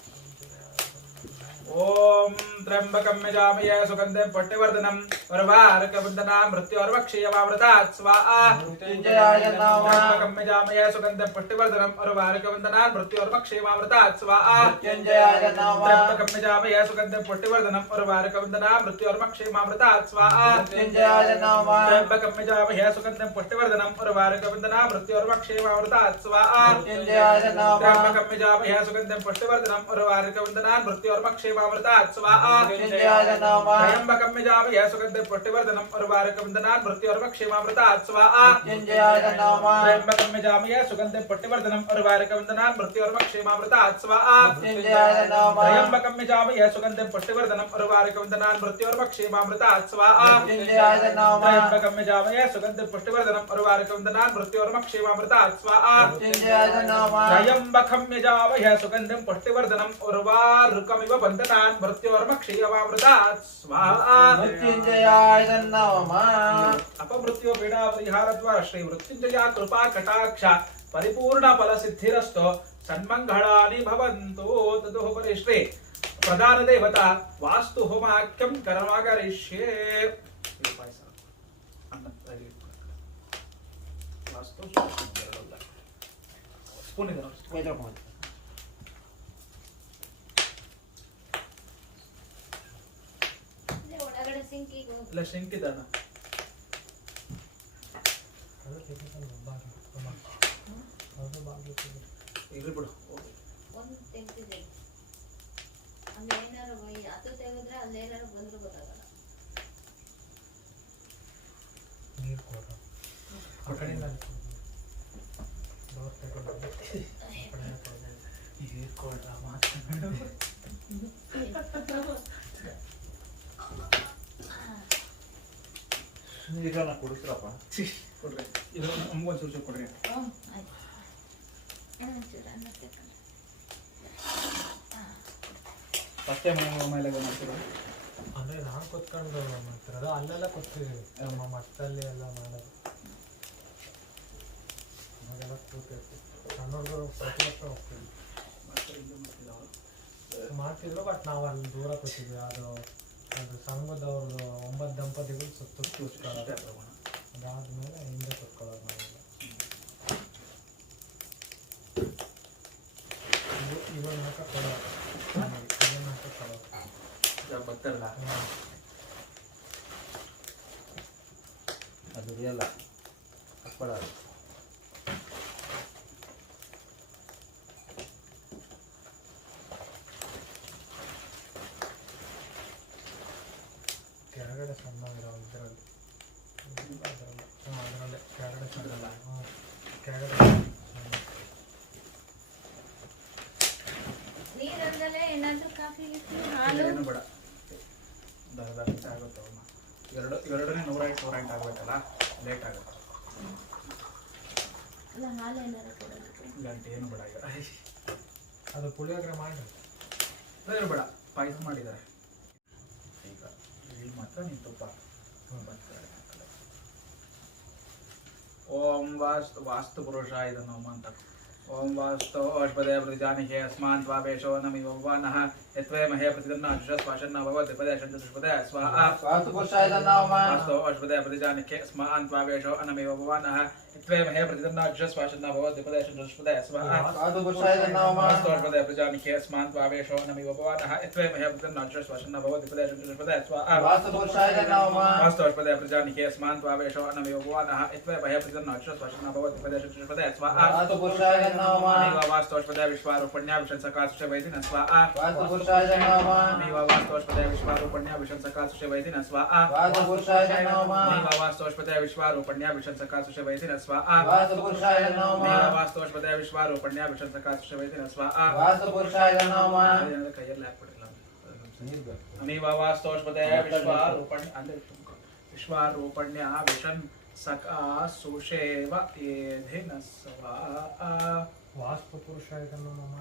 ओम त्र्यंबकं यजामहे सुगन्धिं पुष्टिवर्धनम् उर्वारुकवन्दना मृत्योर्वक्षीयमामृतात् स्वाहा मृत्युंजयाय नमः त्र्यंबकं यजामहे सुगन्धिं पुष्टिवर्धनम् उर्वारुकवन्दना मृत्योर्वक्षीयमामृतात् स्वाहा मृत्युंजयाय नमः त्र्यंबकं यजामहे सुगन्धिं पुष्टिवर्धनम् उर्वारुकवन्दना मृत्योर्वक्षीयमामृतात् स्वाहा मृत्युंजयाय नमः त्र्यंबकं यजामहे सुगन्धिं पुष्टिवर्धनम् उर्वारुकवन्दना मृत्योर्वक्षीयमामृतात् स्वाहा मृत्युंजयाय नमः त्र्यंबकं यजामहे सुगन्धिं पुष्टिवर्धनम् उर्वारुकवन्दना मृत्योर्वक्षीयमामृतात् क्षेमामृतात् स्वाहा मृत्युंजयाय नमः त्र्यंबकं यजामहे सुगन्धिं पुष्टिवर्धनम् उर्वारुकवन्दनात् मृत्योर्वक्षेमामृतात् स्वाहा मृत्युंजयाय नमः त्र्यंबकं यजामहे सुगन्धिं पुष्टिवर्धनम् उर्वारुकवन्दनात् मृत्योर्वक्षेमामृतात् स्वाहा मृत्युंजयाय नमः त्र्यंबकं यजामहे सुगन्धिं पुष्टिवर्धनम् उर्वारुकवन्दनात् मृत्योर्वक्षेमामृतात् स्वाहा मृत्युंजयाय नमः त्र्यंबकं यजामहे सुगन्धिं पुष्टिवर्धनम् उर्वारुकवन्दनात् मृत्योर्वक्षेमामृतात् स्वाहा मृत्युंजयाय नमः त्र्यंबकं यजामहे सुगन्धिं पुष्टिवर्धनम् उर्वारुकमिव बन्धनात् मृत्योर्वक्षेमामृतात् स्वाहा मृत्युंजयाय नमः अपमृत्यो पीडा परिहारद्वारा श्री मृत्युंजया कृपा कटाक्ष परिपूर्ण फल सिद्धिरस्तो सन्मंगलानि भवन्तु तदुः परिश्री प्रधान देवता वास्तु होमाख्यं कर्माकरिष्ये वास्तु स्पून ಅಂದ್ರೆ ಒಳಗಡೆ ಸಿಂಕಿಗೆ ಹೋಗಿ ಇಲ್ಲ ಸಿಂಕ್ ಇದಾನ ಇರ್ಲಿ ಬಿಡು ಒಂದು ತೆಗ್ದಿದೆ ಅಲ್ಲಿ ಏನಾರು ಅದು ತೆಗೆದ್ರೆ ಅಲ್ಲಿ ಏನಾರು ಬಂದ್ರು ಗೊತ್ತಾಗಲ್ಲ ನೀರು ಕೊಡ ಆ ಕಡೆಯಿಂದ ಡೋರ್ ತೆಗೆದು ಹೇಳ್ಕೊಳ್ರ ಮಾತನಾಡು ನೀರನ್ನ ಕುಡಿಸ್ರಪ್ಪ ಕೊಡ್ರಿ ಇದು ನಮ್ಗೊಂದು ಚೂರು ಕೊಡ್ರಿ ಆಯ್ತು ಒಂಚೂರು ಅನ್ನ ತೆಕ್ಕೊಂಡು ಫಸ್ಟ್ ಟೈಮ್ ಮೇಲೆ ಮಾಡ್ತೀರಾ ಅಂದರೆ ನಾನು ಕೂತ್ಕೊಂಡು ಮಾಡ್ತಿರೋದು ಅಲ್ಲೆಲ್ಲ ಕೂತಿದ್ದೀವಿ ನಮ್ಮ ಮಟ್ಟಲ್ಲಿ ಎಲ್ಲ ಮಾಡೋದು ಅವಾಗೆಲ್ಲ ಕೂತಿರ್ತೀವಿ ಸಣ್ಣ ಹುಡುಗರು ಪ್ರತಿ ವರ್ಷ ಹೋಗ್ತೀವಿ ಮಾಡ್ತಿದ್ರು ಬಟ್ ನಾವು ಅಲ್ಲಿ ದೂರ ಕೂತಿದ್ವಿ ಅದು ಸಂಘದವ್ರದ್ದು 9 ದಂಪತಿಗಳು ಸುತ್ತು ಕೂತ್ಕೊಳ್ಳೋದು ಅದಾದ್ಮೇಲೆ ಹಿಂದೆ ಕೂತ್ಕೊಳ್ಳೋದು ನಾವೆಲ್ಲ ಇವಾಗ ನಾಲ್ಕು ಕೊಡೋದು ಇವಾಗ ನಾಲ್ಕು ಕೊಡೋದು ಬರ್ತಾರಲ್ಲ ಅದು ರಿಯಲ್ಲ ಹಾಕ್ಕೊಳ್ಳೋದು ಕೆಳಗಡೆ ಸಣ್ಣ ಇರೋ ಇದರಲ್ಲಿ ಅದರಲ್ಲಿ ಅದರಲ್ಲೇ ಕೆಳಗಡೆ ಸಣ್ಣ ಕೆಳಗಡೆ ನೀರಲ್ಲೇ ಏನಾದ್ರೂ ಕಾಫಿ ಹಾಲು ಏನು ಬೇಡ ಆಗುತ್ತವಮ್ಮ ಎರಡನೇ 108 ಆಗ್ಬೇಕಲ್ಲ ಲೇಟ್ ಆಗುತ್ತೆ ಅಲ್ಲ ಹಾಲು ಏನಾದ್ರು ಕೊಡೋದಕ್ಕೆ ಗಂಟೆ ಏನು ಬೇಡ ಈಗ ಅದು ಪುಳಿಯೋಗರೆ ಮಾಡಿ ಏನು ಬೇಡ ಪಾಯಸ ಮಾಡಿದ್ದಾರೆ ಈಗ ಇಲ್ಲಿ ಮಾತ್ರ ನೀನು ತುಪ್ಪ ಓಂ ವಾಸ್ತು ಪುರುಷಾಯ ನಮಃ ಅಂತ ಓಂ ವಾಸ್ತೋ ಅಶ್ವದಯ ಪ್ರತಿಜಾನಿಹೇ ಅಸ್ಮಾನ್ ತ್ವಾವೇಶೋ ನಮಿವ ಭವಾನಃ ಯತ್ವೇ ಮಹೇ ಪ್ರತಿದನ್ನ ಅಶುಶ್ವಾಸನ್ನ ಭವತಿ ಪದೇ ಶಂತುಷ್ಪದೇ ಸ್ವಾಹಾ ವಾಸ್ತು ಪುರುಷಾಯ ನಮಃ ವಾಸ್ತೋ ಅಶ್ವದಯ ಪ್ರತಿಜಾನಿಹೇ ಅಸ್ಮಾನ್ ತ್ವಾವೇಶೋ ನಮಿವ ಭವಾನಃ ಯತ್ವೇ ಮಹೇ ಪ್ರತಿದನ್ನ ಅಶುಶ್ವಾಸನ್ನ ಭವತಿ ಪದೇ ಶಂತುಷ್ಪದೇ ಸ್ವಾಹಾ ವಾಸ್ತು ಪುರುಷಾಯ ನಮಃ ವಾಸ್ತೋ ಅಶ್ವದಯ ಪ್ರತಿಜಾನಿಹೇ ಅಸ್ಮಾನ್ ತ್ವಾವೇಶೋ ನಮಿವ ಭವಾನಃ ಯತ್ವೇ ಮಹೇ ಪ್ರತಿದನ್ನ ಅಶುಶ್ವಾಸನ್ನ ಭವತಿ ಪದೇ ಶಂತುಷ್ಪದೇ ಸ್ವಾಹಾ ವಾಸ್ತು ಪುರುಷಾಯ ನಮಃ वास्तव पदे प्रजानिके अस्मान् त्वावेशो अनमेव भवानः इत्वे भय प्रजन्न अक्षस्वशन्न भवति पदे शुश्रुपदे स्वाहा वास्तु पुरुषाय नमः अमेव वास्तवस्पदे विश्वारूपण्या विशंसकासुषे वैदिन स्वाहा वास्तु पुरुषाय नमः अमेव वास्तवस्पदे विश्वारूपण्या विशंसकासुषे वैदिन स्वाहा वास्तु पुरुषाय नमः अमेव वास्तवस्पदे विश्वारूपण्या विशंसकासुषे वैदिन स्वाहा वास्तु पुरुषाय नमः अमेव वास्तवस्पदे विश्वारूपण्या विशंसकासुषे वैदिन स्वाहा वास्तु पुरुषाय नमः ಕೈಯಲ್ಲಿ ಹಾಕ್ಬಿಡಿಲ್ಲ ನೀರು ಬೇಕು अमेव वास्तवस्पदे विश्वारूपण्या विशन् सकासुषेव एधिन स्वाहा ವಾಸ್ತು ಪುರುಷ ಇದನ್ನು ನಮ್ಮ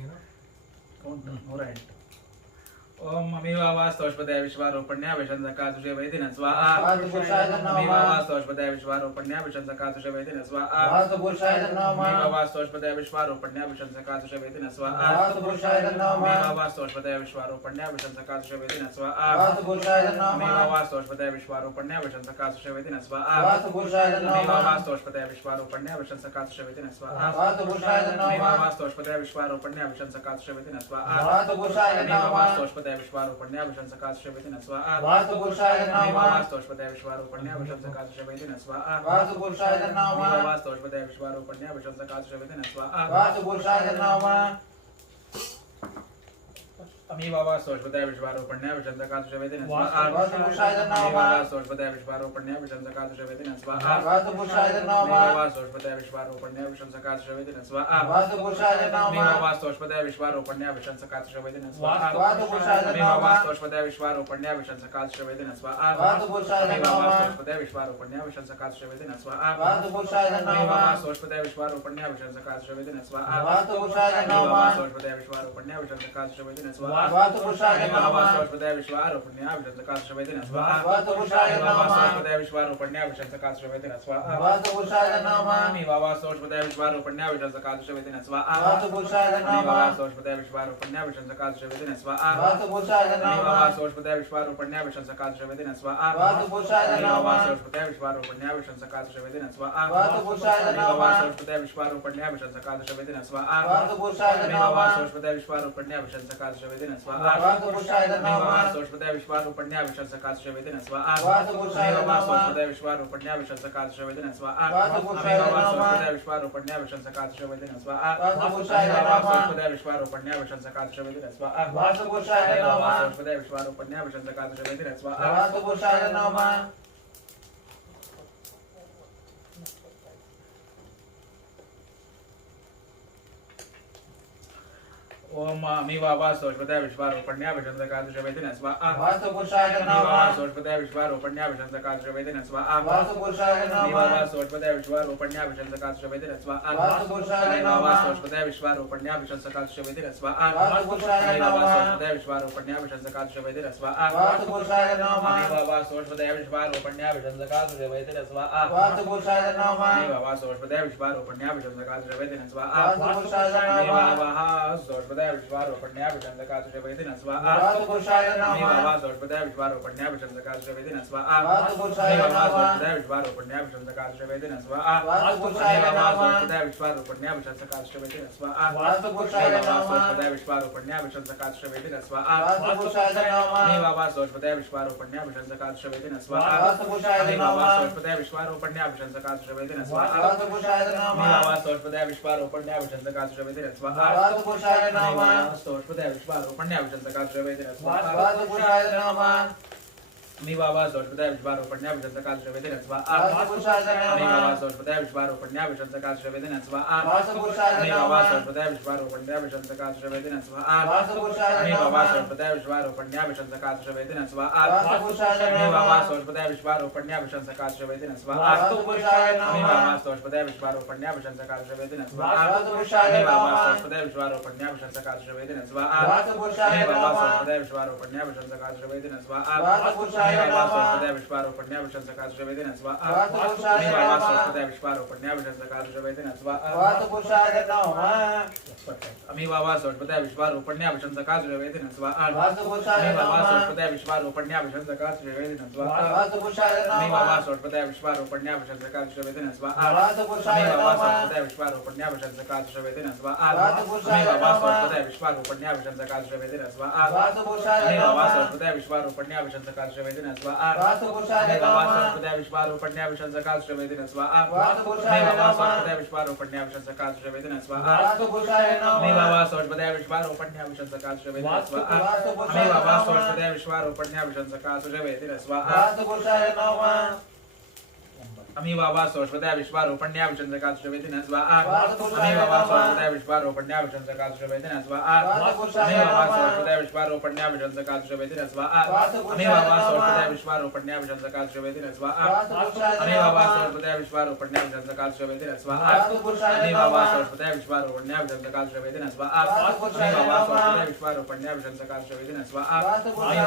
ಏನು 108 ओम अमेव वास्तवस्पदे विश्वारूपण्या विशंसकासुषे वैदिन स्वाहा वास्तु पुरुषाय अमेव नमः वास्तवस्पदे विश्वारूपण्या विशंसकासुषे वैदिन स्वाहा वास्तु पुरुषाय नमः अमेव वास्तवस्पदे विश्वारूपण्या विशंसकासुषे वैदिन स्वाहा वास्तु पुरुषाय नमः अमेव वास्तवस्पदे विश्वारूपण्या विशंसकासुषे वैदिन स्वाहा वास्तु पुरुषाय नमः अमेव वास्तवस्पदे विश्वारूपण्या विशंसकासुषे वैदिन स्वाहा वास्तु पुरुषाय अमेव नमः वास्तवस्पदे विश्वारूपण्या विशंसकासुषे वैदिन स्वाहा वास्तु पुरुषाय अमेव नमः वास्तवस्पदे विश्वारूपण्या विशंसकासुषे वैदिन स्वाहा वास्तु पुरुषाय अमेव नमः वास्तवस्पदे वास्तोष्पदय विश्वारूपण्य विशंसकाश्रवेदिन स्वाहा वास्तुपुरुषाय नमः वास्तोष्पदय विश्वारूपण्य विशंसकाश्रवेदिन स्वाहा वास्तुपुरुषाय नमः वास्तोष्पदय विश्वारूपण्य विशंसकाश्रवेदिन स्वाहा वास्तुपुरुषाय नमः वास्तोष्पदय विश्वारूपण्य विशंसकाश्रवेदिन स्वाहा वास्तुपुरुषाय नमः वास्तोष्पदय विश्वारूपण्य विशंसकाश्रवेदिन स्वाहा वास्तुपुरुषाय नमः वास्तोष्पदय विश्वारूपण्य विशंसकाश्रवेदिन स्वाहा वास्तुपुरुषाय नमः वास्तोष्पदय विश्वारूपण्य विशंसकाश्रवेदिन स्वाहा वास्तुपुरुषाय नमः वास्तोष्पदय विश्वारूपण्य विशंसकाश्रवेदिन स्वाहा वास्तुपुरुषाय नमः वास्तोष्पदय विश्वारूपण्य विशंसकाश्रवेदिन स्वाहा वास्तुपुरुषाय नमः वास्तोष्पदय विश्वारूपण्य विशंसकाश्रवेदिन स्वाहा वास्तुपुरुषाय नमः वास्तोष्पदय विश्वारूपण्य विशंसकाश्रवेदिन स्वाहा वास्तुपुरुषाय नमः वास्तोष्पदय विश्वारूपण्य विशंसकाश्रवेदिन स्वाहा वास्तुपुरुषाय नमः वास्तोष्पदय विश्वारूपण्य विशंसकाश्रवेदिन स्वाहा वास्तुपुरुषाय नमः वास्तोष्पदय विश्वारूपण्य विशंसकाश्रवेदिन स्वाहा वास्तुपुरुषाय नमः वास्तोष्पदय विश्वारूपण्य विशंसकाश्रवेदिन स्वाहा वास्तुपुरुषाय नमः वास्तोष्पदय विश्वारूपण्य विशंसकाश्रवेदिन स्वाहा वास्तुपुरुषाय नमः वास्तोष्पदय विश्वारूपण्य विशंसकाश्रवेदिन स्वाहा वास्तुपुरुषाय नमः वास्तोष्पदय विश्वारूपण्य विशंसकाश्रवेदिन स्वाहा वास्तुपुरुषाय नमः वास्तोष्पदय विश्वारूपण्य विशंसकाश्रवेदिन स्वाहा वास्तुपुरुषाय नमः वास्तोष्पदय विश्वारूपण्य विशंसकाश्रवेदिन स्वाहा वास्तुपुरुषाय नमः वास्तोष्पदय विश्वारूपण्य विशंसकाश्रवेदिन स्वाहा वास्तुपुरुषाय नमः वास्तोष्पदय विश्वारूपण्य विशंसकाश्रवेदिन स्वाहा वास्तुपुरुषाय नमः वास्तोष्पदय विश्वारूपण्य विशंसकाश्रवेदिन स्वाहा वास्तुपुरुषाय नमः वास्तोष्पदय विश्वारूपण्य विशंसकाश्रवेदिन स्वाहा वास्तुपुरुषाय नमः ओम अमीवा वास्तोष्पदय विश्वारूपण्य विशंसकाश्रवेदिन स्वाहा वास्तुपुरुषाय नमः वास्तोष्पदय विश्वारूपण्य विशंसकाश्रवेदिन स्वाहा वास्तुपुरुषाय नमः वास्तोष्पदय विश्वारूपण्य विशंसकाश्रवेदिन स्वाहा वास्तुपुरुषाय नमः वास्तोष्पदय विश्वारूपण्य विशंसकाश्रवेदिन स्वाहा वास्तुपुरुषाय नमः वास्तोष्पदय विश्वारूपण्य विशंसकाश्रवेदिन स्वाहा वास्तुपुरुषाय नमः वास्तोष्पदय विश्वारूपण्य विशंसकाश्रवेदिन स्वाहा वास्तुपुरुषाय नमः वास्तोष्पदय विश्वारूपण्य विशंसकाश्रवेदिन स्वाहा वास्तुपुरुषाय नमः वास्तोष्पदय विश्वारूपण्य विशंसकाश्रवेदिन स्वाहा वास्तुपुरुषाय नमः वास्तोष्पदय विश्वारूपण्य विशंसकाश्रवेदिन स्वाहा वास्तुपुरुषाय नमः वास्तोष्पदय विश्वारूपण्य विशंसकाश्रवेदिन स्वाहा वास्तुपुरुषाय नमः वास्तोष्पदय विश्वारूपण्य विशंसकाश्रवेदिन स्वाहा वास्तुपुरुषाय नमः वास्तोष्पदय विश्वारूपण्य विशंसकाश्रवेदिन स्वाहा वास्तुपुरुषाय नमः वास्तोष्पदय विश्वारूपण्य विशंसकाश्रवेदिन स्वाहा वास्तुपुरुषाय नमः वास्तोष्पदय विश्वारूपण्य विशंसकाश्रवेदिन स्वाहा वास्तुपुरुषाय नमः वास्तोष्पदय विश्वारूपण्य विशंसकाश्रवेदिन स्वाहा वास्तुपुरुषाय नमः वास्तोष्पदय विश्वारूपण्य विशंसकाश्रवेदिन स्वाहा वास्तुपुरुषाय नमः वास्तोष्पदय विश्वारूपण्य विशंसकाश्रवेदिन स्वाहा वास्तुपुरुषाय नमः वास्तोष्पदय विश्वारूपण्य विशंसकाश्रवेदिन स्वाहा वास्तुपुरुषाय नमः वास्तोष्पदय विश्वारूपण्य विशंसकाश्रवेदिन स्वाहा वास्तुपुरुषाय नमः वास्तोष्पदय विश्वारूपण्य विशंसकाश्रवेदिन स्वाहा वास्तुपुरुषाय नमः वास्तोष्पदय विश्वारूपण्य विशंसकाश्रवेदिन स्वाहा वास्तुपुरुषाय नमः वास्तोष्पदय विश्वारूपण्य विशंसकाश्रवेदिन स्वाहा वास्तुपुरुषाय नमः वास्तोष्पदय विश्वारूपण्य विशंसकाश्रवेदिन स्वाहा वास्तुपुरुषाय नमः वास्तोष्पदय विश्वारूपण्य विशंसकाश्रवेदिन स्वाहा वास्तुपुरुषाय वास्तोष्पदय विश्वारूपण्य विशंसकाश्रवेदिन स्वाहा वास्तुपुरुषाय नमः वास्तोष्पदय विश्वारूपण्य विशंसकाश्रवेदिन स्वाहा वास्तुपुरुषाय नमः वास्तोष्पदय विश्वारूपण्य विशंसकाश्रवेदिन स्वाहा वास्तुपुरुषाय नमः वास्तोष्पदय विश्वारूपण्य विशंसकाश्रवेदिन स्वाहा वास्तुपुरुषाय नमः वास्तोष्पदय विश्वारूपण्य विशंसकाश्रवेदिन स्वाहा वास्तुपुरुषाय नमः वास्तोष्पदय विश्वारूपण्य विशंसकाश्रवेदिन स्वाहा वास्तुपुरुषाय नमः वास्तोष्पदय विश्वारूपण्य विशंसकाश्रवेदिन स्वाहा वास्तुपुरुषाय नमः वास्तोष्पदय विश्वारूपण्य विशंसकाश्रवेदिन स्वाहा वास्तुपुरुषाय नमः वास्तोष्पदय विश्वारूपण्य विशंसकाश्रवेदिन स्वाहा वास्तुपुरुषाय नमः वास्तोष्पदय विश्वारूपण्य विशंसकाश्रवेदिन स्वाहा वास्तुपुरुषाय नमः वास्तोष्पदय विश्वारूपण्य विशंसकाश्रवेदिन स्वाहा वास्तोष्पदय विश्वारूपण्य विशंसकाश्रवेदिन स्वाहा वास्तुपुरुषाय नमः वास्तोष्पदय विश्वारूपण्य विशंसकाश्रवेदिन स्वाहा वास्तुपुरुषाय वास्तोष्पदय विश्वारूपण्य विशंसकाश्रवेदिन स्वाहा वास्तोष्पदय विश्वारूपण्य विशंसकाश्रवेदिन स्वाहा वास्तोष्पदय विश्वारूपण्य विशंसकाश्रवेदिन स्वाहा वास्तोष्पदय विश्वारूपण्य विशंसकाश्रवेदिन स्वाहा वास्तोष्पदय विश्वारूपण्य विशंसकाश्रवेदिन स्वाहा वास्तोष्पदय विश्वारूपण्य विशंसकाश्रवेदिन स्वाहा वास्तोष्पदय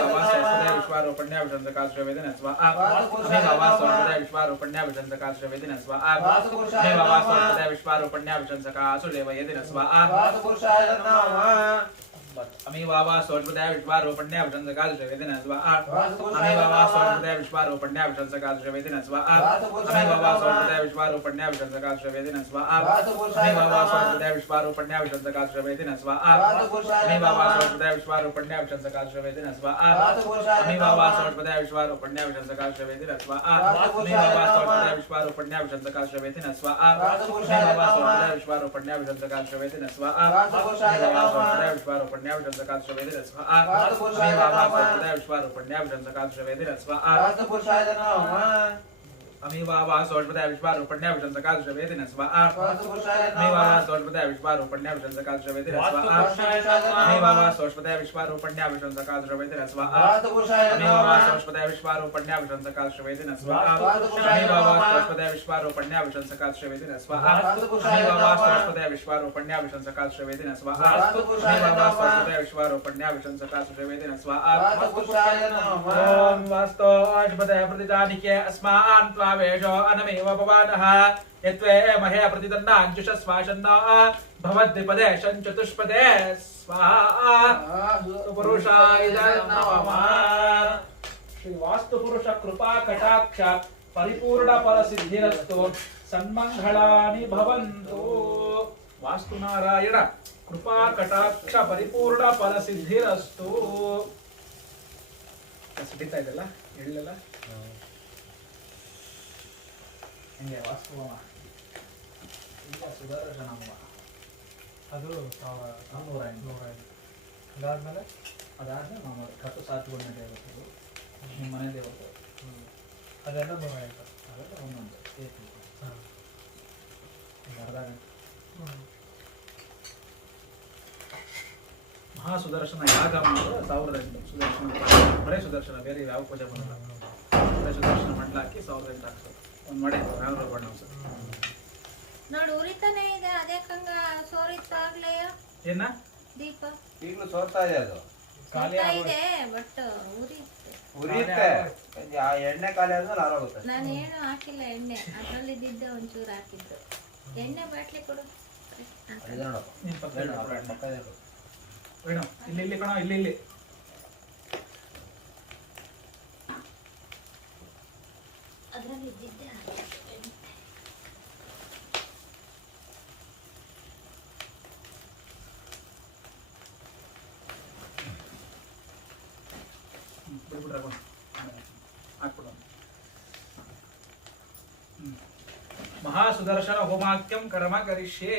विश्वारूपण्य विशंसकाश्रवेदिन स्वाहा वास्तोष्पदय विश्वारूपण्य विशंसकाश्रवेदिन स्वाहा वास्तोष्पदय विश्वारूपण्य विशंसकाश्रवेदिन स्वाहा वास्तुपुरुषाय नमः अमीवावा सोष्पदय विश्वारोपण्य विशंसकादृशवेदिन स्वाहा अमीवावा सोष्पदय विश्वारोपण्य विशंसकादृशवेदिन स्वाहा अमीवावा सोष्पदय विश्वारोपण्य विशंसकादृशवेदिन स्वाहा अमीवावा सोष्पदय विश्वारोपण्य विशंसकादृशवेदिन स्वाहा अमीवावा सोष्पदय विश्वारोपण्य विशंसकादृशवेदिन स्वाहा अमीवावा सोष्पदय विश्वारोपण्य विशंसकादृशवेदिन स्वाहा अमीवावा सोष्पदय विश्वारोपण्य विशंसकादृशवेदिन स्वाहा अमीवावा सोष्पदय विश्वारोपण्य विशंसकादृशवेदिन स्वाहा अमीवावा सोष्पदय विश्वारोपण्य विशंसकादृशवेदिन स्वाहा अमीवावा सोष्पदय विश्वारोपण्य विशंसकादृशवेदिन स्वाहा अमीवावा सोष्पदय विश्वारोपण्य विशंसकादृशवेदिन स्वाहा अमीवावा सोष्पदय विश्वारोपण्य विशंसकादृशवेदिन स्वाहा अमीवावा सोष्पदय विश्वारोपण्य विशंसकादृशवेदिन स्वाहा अमीवावा सोष्पदय विश्वारोपण्य विशंसकादृशवेदिन स्वाहा अमीवावा सोष्पदय विश्वारोपण्य विशंसकादृशवेदिन स्वाहा अमीवावा सोष्पदय विश्वारोपण्य विशंसकादृशवेदिन स्वाहा अमीवावा सोष्पदय विश्वारोपण्य विशंसकादृशवेदिन स्वाहा ओम वास्तो अष्पदय प्रतिदानिके अस्मान् त्वावेशो अनमेव भवानः यत्वे महे प्रतिदन्नाञ्जुषस्वाशन्नो भवद्विपदे शञ्चतुष्पदे स्वाहा पुरुषाय नमः श्री वास्तु पुरुष कृपा कटाक्ष परिपूर्ण फल सिद्धिरस्तु सन्मंगलानि भवन्तु वास्तु नारायण कृपा कटाक्ष परिपूर्ण फल सिद्धिरस्तु ಸಿಡಿತಾ ಇದೆಲ್ಲ ಎಳ್ಳೆಲ್ಲ ಹೆಂಗೆ ವಾಸ್ತುವ ಈಗ ಸುದರ್ಶನಮ್ಮ ಅದು 108 ಅದಾದ್ಮೇಲೆ ನಾವು ಕಟ್ಟು ಸಾತ್ಕೊಂಡು ನಡೆಯಬೇಕು ನಿಮ್ಮ ಮನೆ ದೇವತೆ ಅದೆಲ್ಲ 108 ಅವೆಲ್ಲ ಒಂದೊಂದು ಹಾಂ ಅರ್ಧ ಗಂಟೆ ಮಹಾ ಸುದರ್ಶನ ಯಾಗ ಮಾಡಿದ್ರೆ 1800 ಸುದರ್ಶನ ಬರೇ ಸುದರ್ಶನ ಬೇರೆ ಯಾವ ಪೂಜೆ ಬಂದಿಲ್ಲ ಬರೇ ಸುದರ್ಶನ ಮಂಡಲ ಹಾಕಿ 1800 ಹಾಕ್ತಾರೆ ಒಂದು ಮಾಡಿ ನಾಗರ ಬಣ್ಣ ನೋಡು ಉರಿತಾನೆ ಇದೆ ಅದೇ ಕಂಗ ಸೋರಿತ್ತಾಗ್ಲೇ ಏನ ದೀಪ ಈಗಲೂ ಸೋರ್ತಾ ಇದೆ ಅದು ಸುಡ್ತಾ ಇದೆ ಬಟ್ ಉರಿಯುತ್ತೆ ಆ ಎಣ್ಣೆ ಖಾಲಿ ಆದ್ಮೇಲೆ ಆರೋಗುತ್ತೆ ನಾನು ಏನು ಹಾಕಿಲ್ಲ ಎಣ್ಣೆ ಅದ್ರಲ್ಲಿದ್ದ ಒಂಚೂರು ಹಾಕಿದ್ದು ಎಣ್ಣೆ ಬಾಟ್ಲಿ ಕೊಡು ಅದೇ ನೋಡಪ್ಪ ನಿಮ್ಮ ಪಕ್ಕ ಪಕ್ಕದೇ ಇರೋದು. ಬೇಡ ಇಲ್ಲಿ ಕಣ ಇಲ್ಲಿ ಅದ್ರಲ್ಲಿ ಇದ್ದಿದ್ದೆ ಬಿಡ್ಬಿಟ್ರೆ ಹಾಕ್ಬಿಡ ಮಹಾಸುದರ್ಶನ ಹೋಮಾಕ್ಯಂ ಕರ್ಮ ಕರಿಷ್ಯೆ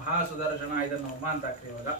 ಮಹಾಸುದರ್ಶನ ಇದನ್ನು ಹೋಮ ಅಂತ ಹಾಕ್ರಿ ಇವಾಗ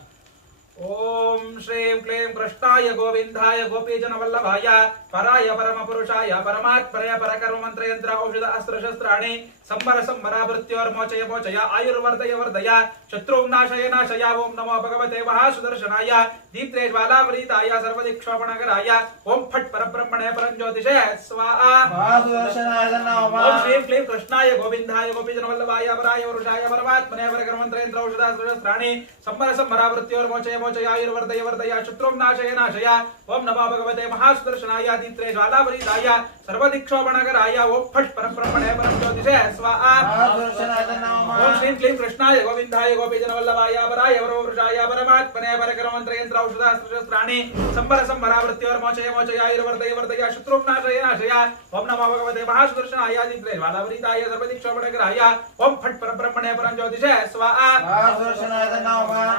ಓಂ ಶ್ರೀಂ ಕ್ಲೀಂ ಕೃಷ್ಣಾಯ ಗೋವಿಂದಾಯ ಗೋಪೀಜನ ವಲ್ಲಭಾಯ ಪರಾಯ ಪರಮ ಪುರುಷಾಯ ಪರಮಾತ್ಮನೆಯ ಪರಕರ್ಮ ಮಂತ್ರ ಯಂತ್ರ ಔಷಧ ಅಸ್ತ್ರ ಶಸ್ತ್ರಾಣಿ ಸಂಬರ ಸಂಬರ ಮೃತ್ಯೋರ್ಮೋಚಯ ಮೋಚಯ ಆಯುರ್ವರ್ಧಯ ವರ್ಧಯ ಶತ್ರುಂ ನಾಶಯ ನಾಶಯ ಓಂ ನಮೋ ಭಗವತೆ ಮಹಾಸುದರ್ಶನಾಯ ದೀಪ್ತೆ ಜ್ವಾಲಾವರೀತಾಯ ಸರ್ವದಿಕ್ಷೋಪಣಕರಾಯ ಓಂ ಫಟ್ ಪರಬ್ರಹ್ಮಣೇ ಪರಂಜ್ಯೋತಿಷೇ ಸ್ವಾಹಾ ಮಹಾಸುದರ್ಶನಾಯ ನಮಃ ಓಂ ಶ್ರೀಂ ಕ್ಲೀಂ ಕೃಷ್ಣಾಯ ಗೋವಿಂದಾಯ ಗೋಪೀಜನ ವಲ್ಲಭಾಯ ಪರಾಯ ಪುರುಷಾಯ ಪರಮಾತ್ಮನೆಯ ಪರಕರ್ಮ ಮಂತ್ರ ಯಂತ್ರ ಔಷಧ ಅಸ್ತ್ರ ಶಸ್ತ್ರಾಣಿ ಸಂಬರ ಸಂಬರ ಮೃತ್ಯೋರ್ಮೋಚಯ ಮೋಚಯ ಆಯುರ್ವರ್ಧಯ ವರ್ಧಯ ಶತ್ರುಂ ನಾಶಯ ನಾಶಯ ಓಂ ನಮೋ ಭಗವತೆ ಮಹಾಸುದರ್ಶನಾಯ ದೀಪ್ತೆ ಜ್ವಾಲಾವರೀತಾಯ ಸರ್ವದಿಕ್ಷೋಪಣಕರಾಯ ಓಂ ಫಟ್ ಪರಬ್ರಹ್ಮಣೇ ಪರಂಜ್ಯೋತಿಷೇ ಸ್ವಾಹಾ ಮಹಾಸುದರ್ಶನಾಯ ನಮಃ ಓಂ ಶ್ರೀಂ ಕ್ಲೀಂ ಕೃಷ್ಣಾಯ ಗೋವಿಂದಾಯ ಗೋಪೀಜನ ವಲ್ಲಭಾಯ ಪರಾಯ ಪುರುಷಾಯ ಪರಮಾತ್ಮನೆಯ ಪರಕರ್ಮ ಮಂತ್ರ ಯಂತ್ರ ಔಷಧ ಅಸ್ತ್ರ ಶಸ್ತ್ರಾಣಿ ಸಂಬರ ಸಂಬರ ಮೃತ್ಯೋರ್ಮೋಚಯ ಮೋಚಯ ಆಯುರ್ವರ್ಧಯ ವರ್ಧಯ ಶತ್ರುಂ ನಾಶಯ ನಾಶಯ ಓಂ ನಮೋ ಭಗವತೆ ಮಹಾಸುದರ್ಶನಾಯ ದೀಪ್ತೆ ಜ್ವಾಲಾವರೀತಾಯ ಸರ್ವದಿಕ್ಷೋಪಣಕರಾಯ ಓಂ ಫಟ್ ಪರಬ್ರಹ್ಮಣೇ ಪರಂಜ್ಯೋತಿಷೇ ಸ್ವಾಹಾ ಮಹಾಸುದರ್ಶನಾಯ ನಮಃ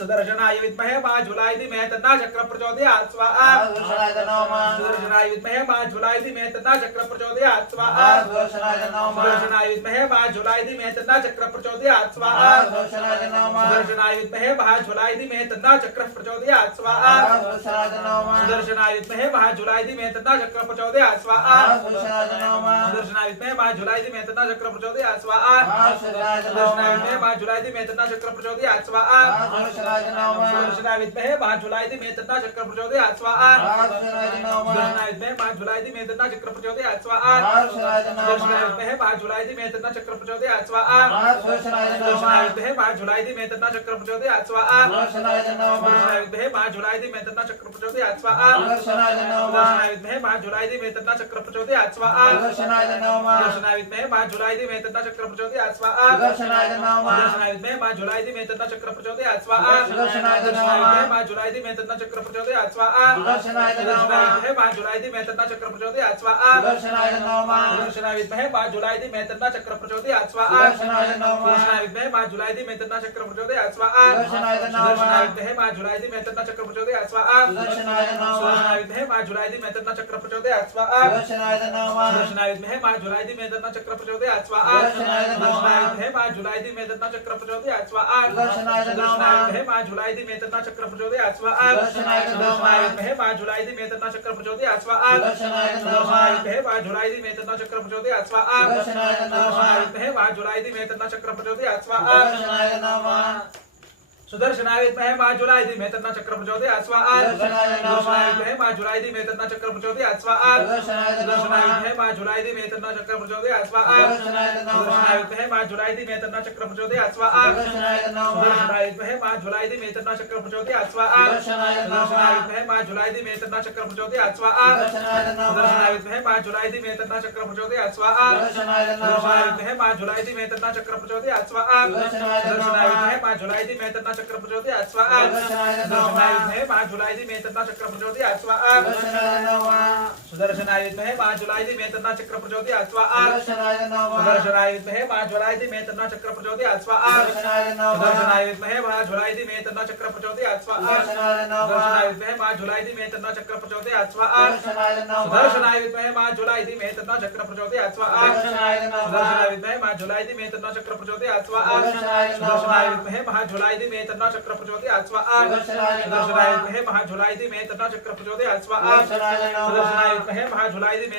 ಸುದರ್ಶನಾಯ ವಿದ್ಮಹೇ ಮಾಜುಲಾಯ ಧೀಮಹಿ ತನ್ನಃ ಚಕ್ರ ಪ್ರಚೋದಯಾತ್ ಸ್ವಾಹಾ ಮಹಾಸುದರ್ಶನಾಯ ನಮಃ ಸುದರ್ಶನಾಯ ವಿದ್ಮಹೇ ಮಾಜುಲಾಯ ಧೀಮಹಿ ತನ್ನಃ ಚಕ್ರ ಪ್ರಚೋದಯಾತ್ ಸ್ವಾಹಾ ಮಹಾಸುದರ್ಶನಾಯ ನಮಃ ಸುದರ್ಶನಾಯ ವಿದ್ಮಹೇ ಮಾಜುಲಾಯ ಧೀಮಹಿ ತನ್ನಃ ಚಕ್ರ ಪ್ರಚೋದಯಾತ್ ಸ್ವಾಹಾ ಮಹಾಸುದರ್ಶನಾಯ ನಮಃ ಸುದರ್ಶನಾಯ ವಿದ್ಮಹೇ ಮಾಜುಲಾಯ ಧೀಮಹಿ ತನ್ನಃ ಚಕ್ರ ಪ್ರಚೋದಯಾತ್ ಸ್ವಾಹಾ ಮಹಾಸುದರ್ಶನಾಯ ನಮಃ ಸುದರ್ಶನಾಯ ವಿದ್ಮಹೇ ಮಾಜುಲಾಯ ಧೀಮಹಿ ತನ್ನಃ ಚಕ್ರ ಪ್ರಚೋದಯಾತ್ ಸ್ವಾಹಾ ಮಹಾಸುದರ್ಶನಾಯ ನಮಃ ಸುದರ್ಶನಾಯ ವಿದ್ಮಹೇ ಮಾಜುಲಾಯ ಧೀಮಹಿ ತನ್ನಃ ಚಕ್ರ ಪ್ರಚೋದಯಾತ್ ಸ್ವಾಹಾ ಮಹಾಸುದರ್ಶನಾಯ ಸುದರ್ಶನಾಯ ವಿದ್ಮಹೇ ನಮಃ ಮಾಜುಲಾಯ ಧೀಮಹಿ ತನ್ನಃ ಚಕ್ರ ಪ್ರಚೋದಯಾತ್ ಸ್ವಾಹಾ ಮಹಾಸುದರ್ಶನಾಯ ನಮಃ ಸುದರ್ಶನಾಯ ವಿದ್ಮಹೇ ಮಾಜುಲಾಯ ಧೀಮಹಿ ತನ್ನಃ ಚಕ್ರ ಪ್ರಚೋದಯಾತ್ ಸ್ವಾಹಾ ಮಹಾಸುದರ್ಶನಾಯ ನಮಃ सुदर्शनाय विद्महे महाज्वलाय धीमहि तन्नः चक्रः प्रचोदयात् स्वाहा महासुदर्शनाय नमः सुदर्शनाय विद्महे महाज्वलाय धीमहि तन्नः चक्रः प्रचोदयात् स्वाहा महासुदर्शनाय सुदर्शनाय नमः विद्महे महाज्वलाय धीमहि तन्नः चक्रः प्रचोदयात् स्वाहा सुदर्शनाय नमः सुदर्शनाय विद्महे महाज्वलाय धीमहि तन्नः चक्रः प्रचोदयात् स्वाहा सुदर्शनाय नमः सुदर्शनाय विद्महे महाज्वलाय धीमहि तन्नः चक्रः प्रचोदयात् स्वाहा सुदर्शनाय नमः सुदर्शनाय विद्महे महाज्वलाय धीमहि तन्नः चक्रः प्रचोदयात् स्वाहा सुदर्शनाय नमः सुदर्शनाय विद्महे महाज्वलाय धीमहि तन्नः चक्रः प्रचोदयात् स्वाहा सुदर्शनाय सुदर्शनाय नमः विद्महे महाज्वलाय धीमहि तन्नः चक्रः प्रचोदयात् स्वाहा सुदर्शनाय सुदर्शनाय नमः विद्महे महाज्वलाय धीमहि तन्नः चक्रः प्रचोदयात् स्वाहा सुदर्शनाय नमः सुदर्शनाय विद्महे महाज्वलाय धीमहि तन्नः चक्रः प्रचोदयात् स्वाहा सुदर्शनाय नमः सुदर्शनाय विद्महे महाज्वलाय धीमहि तन्नः चक्रः प्रचोदयात् स्वाहा सुदर्शनाय नमः सुदर्शनाय विद्महे महाज्वलाय धीमहि तन्नः चक्रः प्रचोदयात् स्वाहा सुदर्शनाय नमः सुदर्शनाय विद्महे महाज्वलाय धीमहि तन्नः चक्रः प्रचोदयात् स्वाहा सुदर्शनाय नमः सुदर्शनाय विद्महे महाज्वलाय धीमहि तन्नः चक्रः प्रचोदयात् स्वाहा सुदर्शनाय नमः सुदर्शनाय विद्महे महाज्वलाय धीमहि तन्नः चक्रः प्रचोदयात् स्वाहा सुदर्शनाय नमः सुदर्शनाय विद्महे महाज्वलाय धीमहि तन्नः चक्रः प्रचोदयात् स्वाहा सुदर्शनाय नमः सुदर्शनाय विद्महे महाज्वलाय धीमहि तन्नः चक्रः प्रचोदयात् स्वाहा सुदर्शनाय नमः सुदर्शनाय विद्महे महाज्वलाय धीमहि तन्नः चक्रः प्रचोदयात् स्वाहा सुदर्शनाय नमः सुदर्शनाय विद्महे महाज्वलाय धीमहि तन्नः चक्रः प्रचोदयात् स्वाहा सुदर्शनाय नमः सुदर्शनाय विद्महे महाज्वलाय धीमहि तन्नः चक्रः प्रचोदयात् स्वाहा सुदर्शनाय नमः सुदर्शनाय विद्महे महाज्वलाय धीमहि तन्नः चक्रः प्रचोदयात् स्वाहा सुदर्शनाय सुदर्शनाय नमः विद्महे महाज्वलाय धीमहि तन्नः चक्रः प्रचोदयात् स्वाहा सुदर्शनाय सुदर्शनाय नमः विद्महे महाज्वलाय धीमहि तन्नः चक्रः प्रचोदयात् स्वाहा सुदर्शनाय नमः सुदर्शनाय विद्महे महाज्वलाय धीमहि तन्नः चक्रः प्रचोदयात् स्वाहा सुदर्शनाय नमः सुदर्शनाय विद्महे महाज्वलाय धीमहि तन्नः चक्रः प्रचोदयात् स्वाहा सुदर्शनाय नमः सुदर्शनाय विद्महे महाज्वलाय धीमहि तन्नः चक्रः प्रचोदयात् स्वाहा सुदर्शनाय नमः सुदर्शनाय विद्महे महाज्वलाय धीमहि तन्नः चक्रः प्रचोदयात् स्वाहा सुदर्शनाय सुदर्शनाय नमः विद्महे महाज्वलाय धीमहि तन्नः चक्रः प्रचोदयात् स्वाहा सुदर्शनाय सुदर्शनाय नमः विद्महे महाज्वलाय धीमहि तन्नः चक्रः प्रचोदयात् स्वाहा सुदर्शनाय नमः सुदर्शनाय विद्महे महाज्वलाय धीमहि तन्नः चक्रः प्रचोदयात् स्वाहा सुदर्शनाय नमः सुदर्शनाय विद्महे महाज्वलाय धीमहि तन्नः चक्रः प्रचोदयात् स्वाहा सुदर्शनाय नमः सुदर्शनाय विद्महे महाज्वलाय धीमहि तन्नः चक्रः प्रचोदयात् स्वाहा सुदर्शनाय नमः सुदर्शनाय विद्महे महाज्वलाय धीमहि तन्नः चक्रः प्रचोदयात् स्वाहा सुदर्शनाय नमः सुदर्शनाय विद्महे महाज्वलाय धीमहि तन्नः चक्रः प्रचोदयात् स्वाहा सुदर्शनाय नमः सुदर्शनाय विद्महे महाज्वलाय धीमहि तन्नः चक्रः प्रचोदयात् स्वाहा सुदर्शनाय सुदर्शनाय नमः विद्महे महाज्वलाय धीमहि तन्नः चक्रः प्रचोदयात् स्वाहा सुदर्शनाय सुदर्शनाय नमः विद्महे महाज्वलाय धीमहि तन्नः चक्रः प्रचोदयात् स्वाहा सुदर्शनाय नमः सुदर्शनाय विद्महे महाज्वलाय धीमहि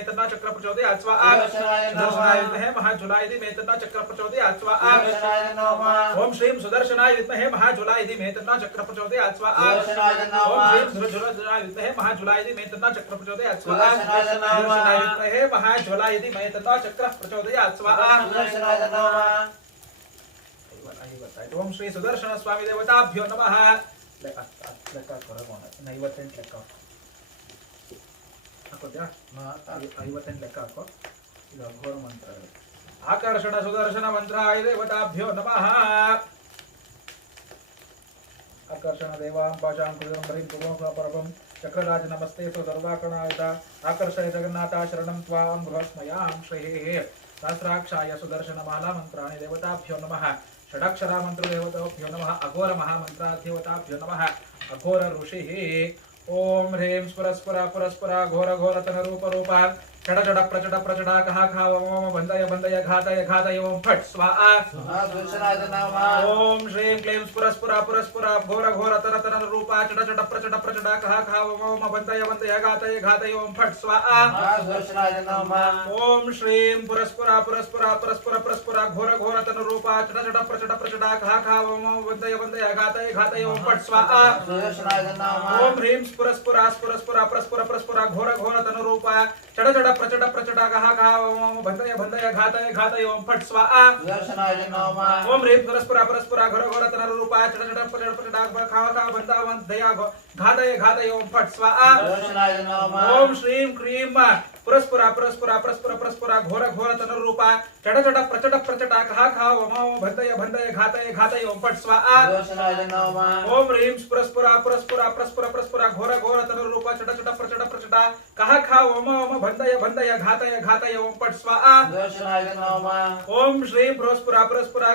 तन्नः चक्रः प्रचोदयात् स्वाहा सुदर्शनाय सुदर्शनाय नमः विद्महे महाज्वलाय धीमहि तन्नः चक्रः प्रचोदयात् स्वाहा सुदर्शनाय नमः ओम श्रीं सुदर्शनाय विद्महे महाज्वलाय धीमहि तन्नः चक्रः प्रचोदयात् स्वाहा सुदर्शनाय ओम नमः श्रीं सुदर्शनाय विद्महे महाज्वलाय धीमहि तन्नः चक्रः प्रचोदयात् स्वाहा सुदर्शनाय नमः सुदर्शनाय विद्महे महाज्वलाय धीमहि तन्नः चक्रः प्रचोदयात् स्वाहा सुदर्शनाय नमः ओम श्री सुदर्शन स्वामी देवताभ्यो नमः ಲೆಕ್ಕ ಕೊರಗೋಣ 58 ಲೆಕ್ಕ ಹಾಕೋದ್ಯಾ 58 ಲೆಕ್ಕ ಹಾಕೋ ಇದು ಘೋರ ಮಂತ್ರ ಆಕರ್ಷಣ ಸುದರ್ಶನ ಮಂತ್ರಾಯ ದೇವತಾಭ್ಯೋ ನಮಃ ಆಕರ್ಷಣ ದೇವಾಂ ಪಾಶಾಂ ಕುಲಂ ಬರಿಂ ಪೂರ್ವಂ ಪರಮಂ ಚಕ್ರರಾಜ ನಮಸ್ತೆ ಸರ್ವಾಕರ್ಣಾಯುತ ಆಕರ್ಷಯ ಜಗನ್ನಾಥ ಶರಣಂ ತ್ವಾಂ ಬೃಹಸ್ಮಯಾಂ ಶ್ರೀ सहस्राक्षाय सुदर्शन माला मंत्राणि देवताभ्यो नमः षडाक्षरा मंत्र देवताभ्यो नमः अघोर महामंत्र देवताभ्यो नमः अघोर ऋषिः ओम ह्रीं स्फुरस्फुरा पुरस्फुरा घोर घोर तन रूप रूपा चड चड प्रचड प्रचडा कहा खाव ओम बंदय बंदय घातय ओम फट स्वाहा सुदर्शनाय नमः ओम श्रीं क्लीं स्फुरस्फुरा पुरस्फुरा घोर घोर तन तन रूपा चड चड प्रचडा कहा खाव ओम बंदय बंदय घातय ओम फट स्वाहा सुदर्शनाय नमः ओम श्रीं पुरस्फुरा पुरस्फुरा परस्पर परस्परा घोर घोर तन रूपा चड चड प्रचडा कहा खाव ओम बंदय बंदय घातय ओम फट स्वाहा सुदर्शनाय नमः ओम ह्रीं स्फुरस्फुरा स्फुरस्फुरा परस्पर परस्परा घोर घोर तन रूपा चड चड प्रचडा कहा खाव ओम बंदय बंदय घातय ओम फट स्वाहा सुदर्शनाय नमः ओम ह्रीं पुरस्परा परस्परा घोर घोर तन रूपा चड चड प्रचडा कहा बंदय घातय ओम फट स्वाहा सुदर्शनाय नमः ओम श्रीं क्रीं पुरस्परा परस्परा परस्पर घोर घोर तन रूपा चड चड प्रचडा कहा खाव ओम बंदय घातय ओम फट स्वाहा सुदर्शनाय नमः ओम ह्रीं पुरस्परा परस्पर घोर घोर तन रूपा चड चड प्रचडा कहा खाव ओम बंदय घातय ओम फट स्वाहा सुदर्शनाय नमः ओम श्रीं पुरस्परा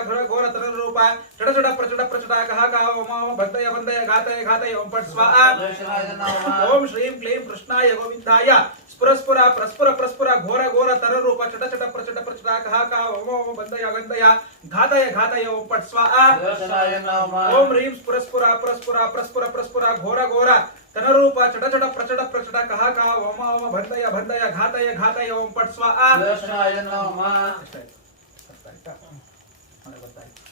घोर घोर तन रूपा चड चड प्रचडा कहा खाव ओम बंदय घातय ओम फट स्वाहा सुदर्शनाय नमः ओम श्रीं क्लीं कृष्णाय गोविंदाय स्फुरस्फुरा परस्पर घोर घोर तर रूप चट चट प्रचडा कहा का ओम बंदय घातय ओम फट स्वाहा सुदर्शनाय नमः ओम ह्रीं पुरस्परा परस्पर घोर घोर तन रूप चट चट प्रचडा कहा का ओम बंदय घातय ओम फट स्वाहा सुदर्शनाय नमः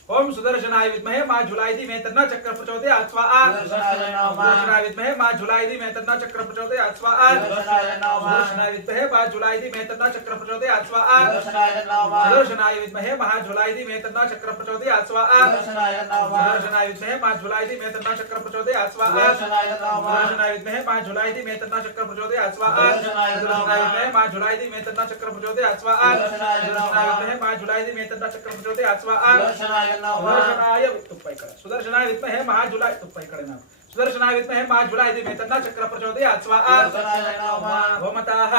ओम सुदर्शनाय विद्महे मां झुलाय धीमहि तन्नः चक्र प्रचोदयात् स्वाहा सुदर्शनाय नमः सुदर्शनाय विद्महे मां झुलाय धीमहि तन्नः चक्र प्रचोदयात् स्वाहा सुदर्शनाय नमः सुदर्शनाय विद्महे मां झुलाय धीमहि तन्नः चक्र प्रचोदयात् स्वाहा सुदर्शनाय नमः सुदर्शनाय विद्महे मां झुलाय धीमहि तन्नः चक्र प्रचोदयात् स्वाहा सुदर्शनाय नमः सुदर्शनाय विद्महे मां झुलाय धीमहि तन्नः चक्र प्रचोदयात् स्वाहा सुदर्शनाय नमः सुदर्शनाय विद्महे मां झुलाय धीमहि तन्नः चक्र प्रचोदयात् स्वाहा सुदर्शनाय सुदर्शनाय विद्महे मां झुलाय धीमहि तन्नः चक्र प्रचोदयात् स्वाहा सुदर्शनाय सुदर्शनाय विद्महे मां झुलाय धीमहि तन्नः चक्र प्रचोदयात् स्वाहा सुदर्शनाय नमः सुदर्शनाय तुप्पै कಡೆ सुदर्शनाय विद्महे मां झुलाय तुप्पै कಡೆ ನಾವು सुदर्शनाय विद्महे मां झुलाय धीमहि तन्नः चक्र प्रचोदयात् स्वाहा सुदर्शनाय नमः ओमताः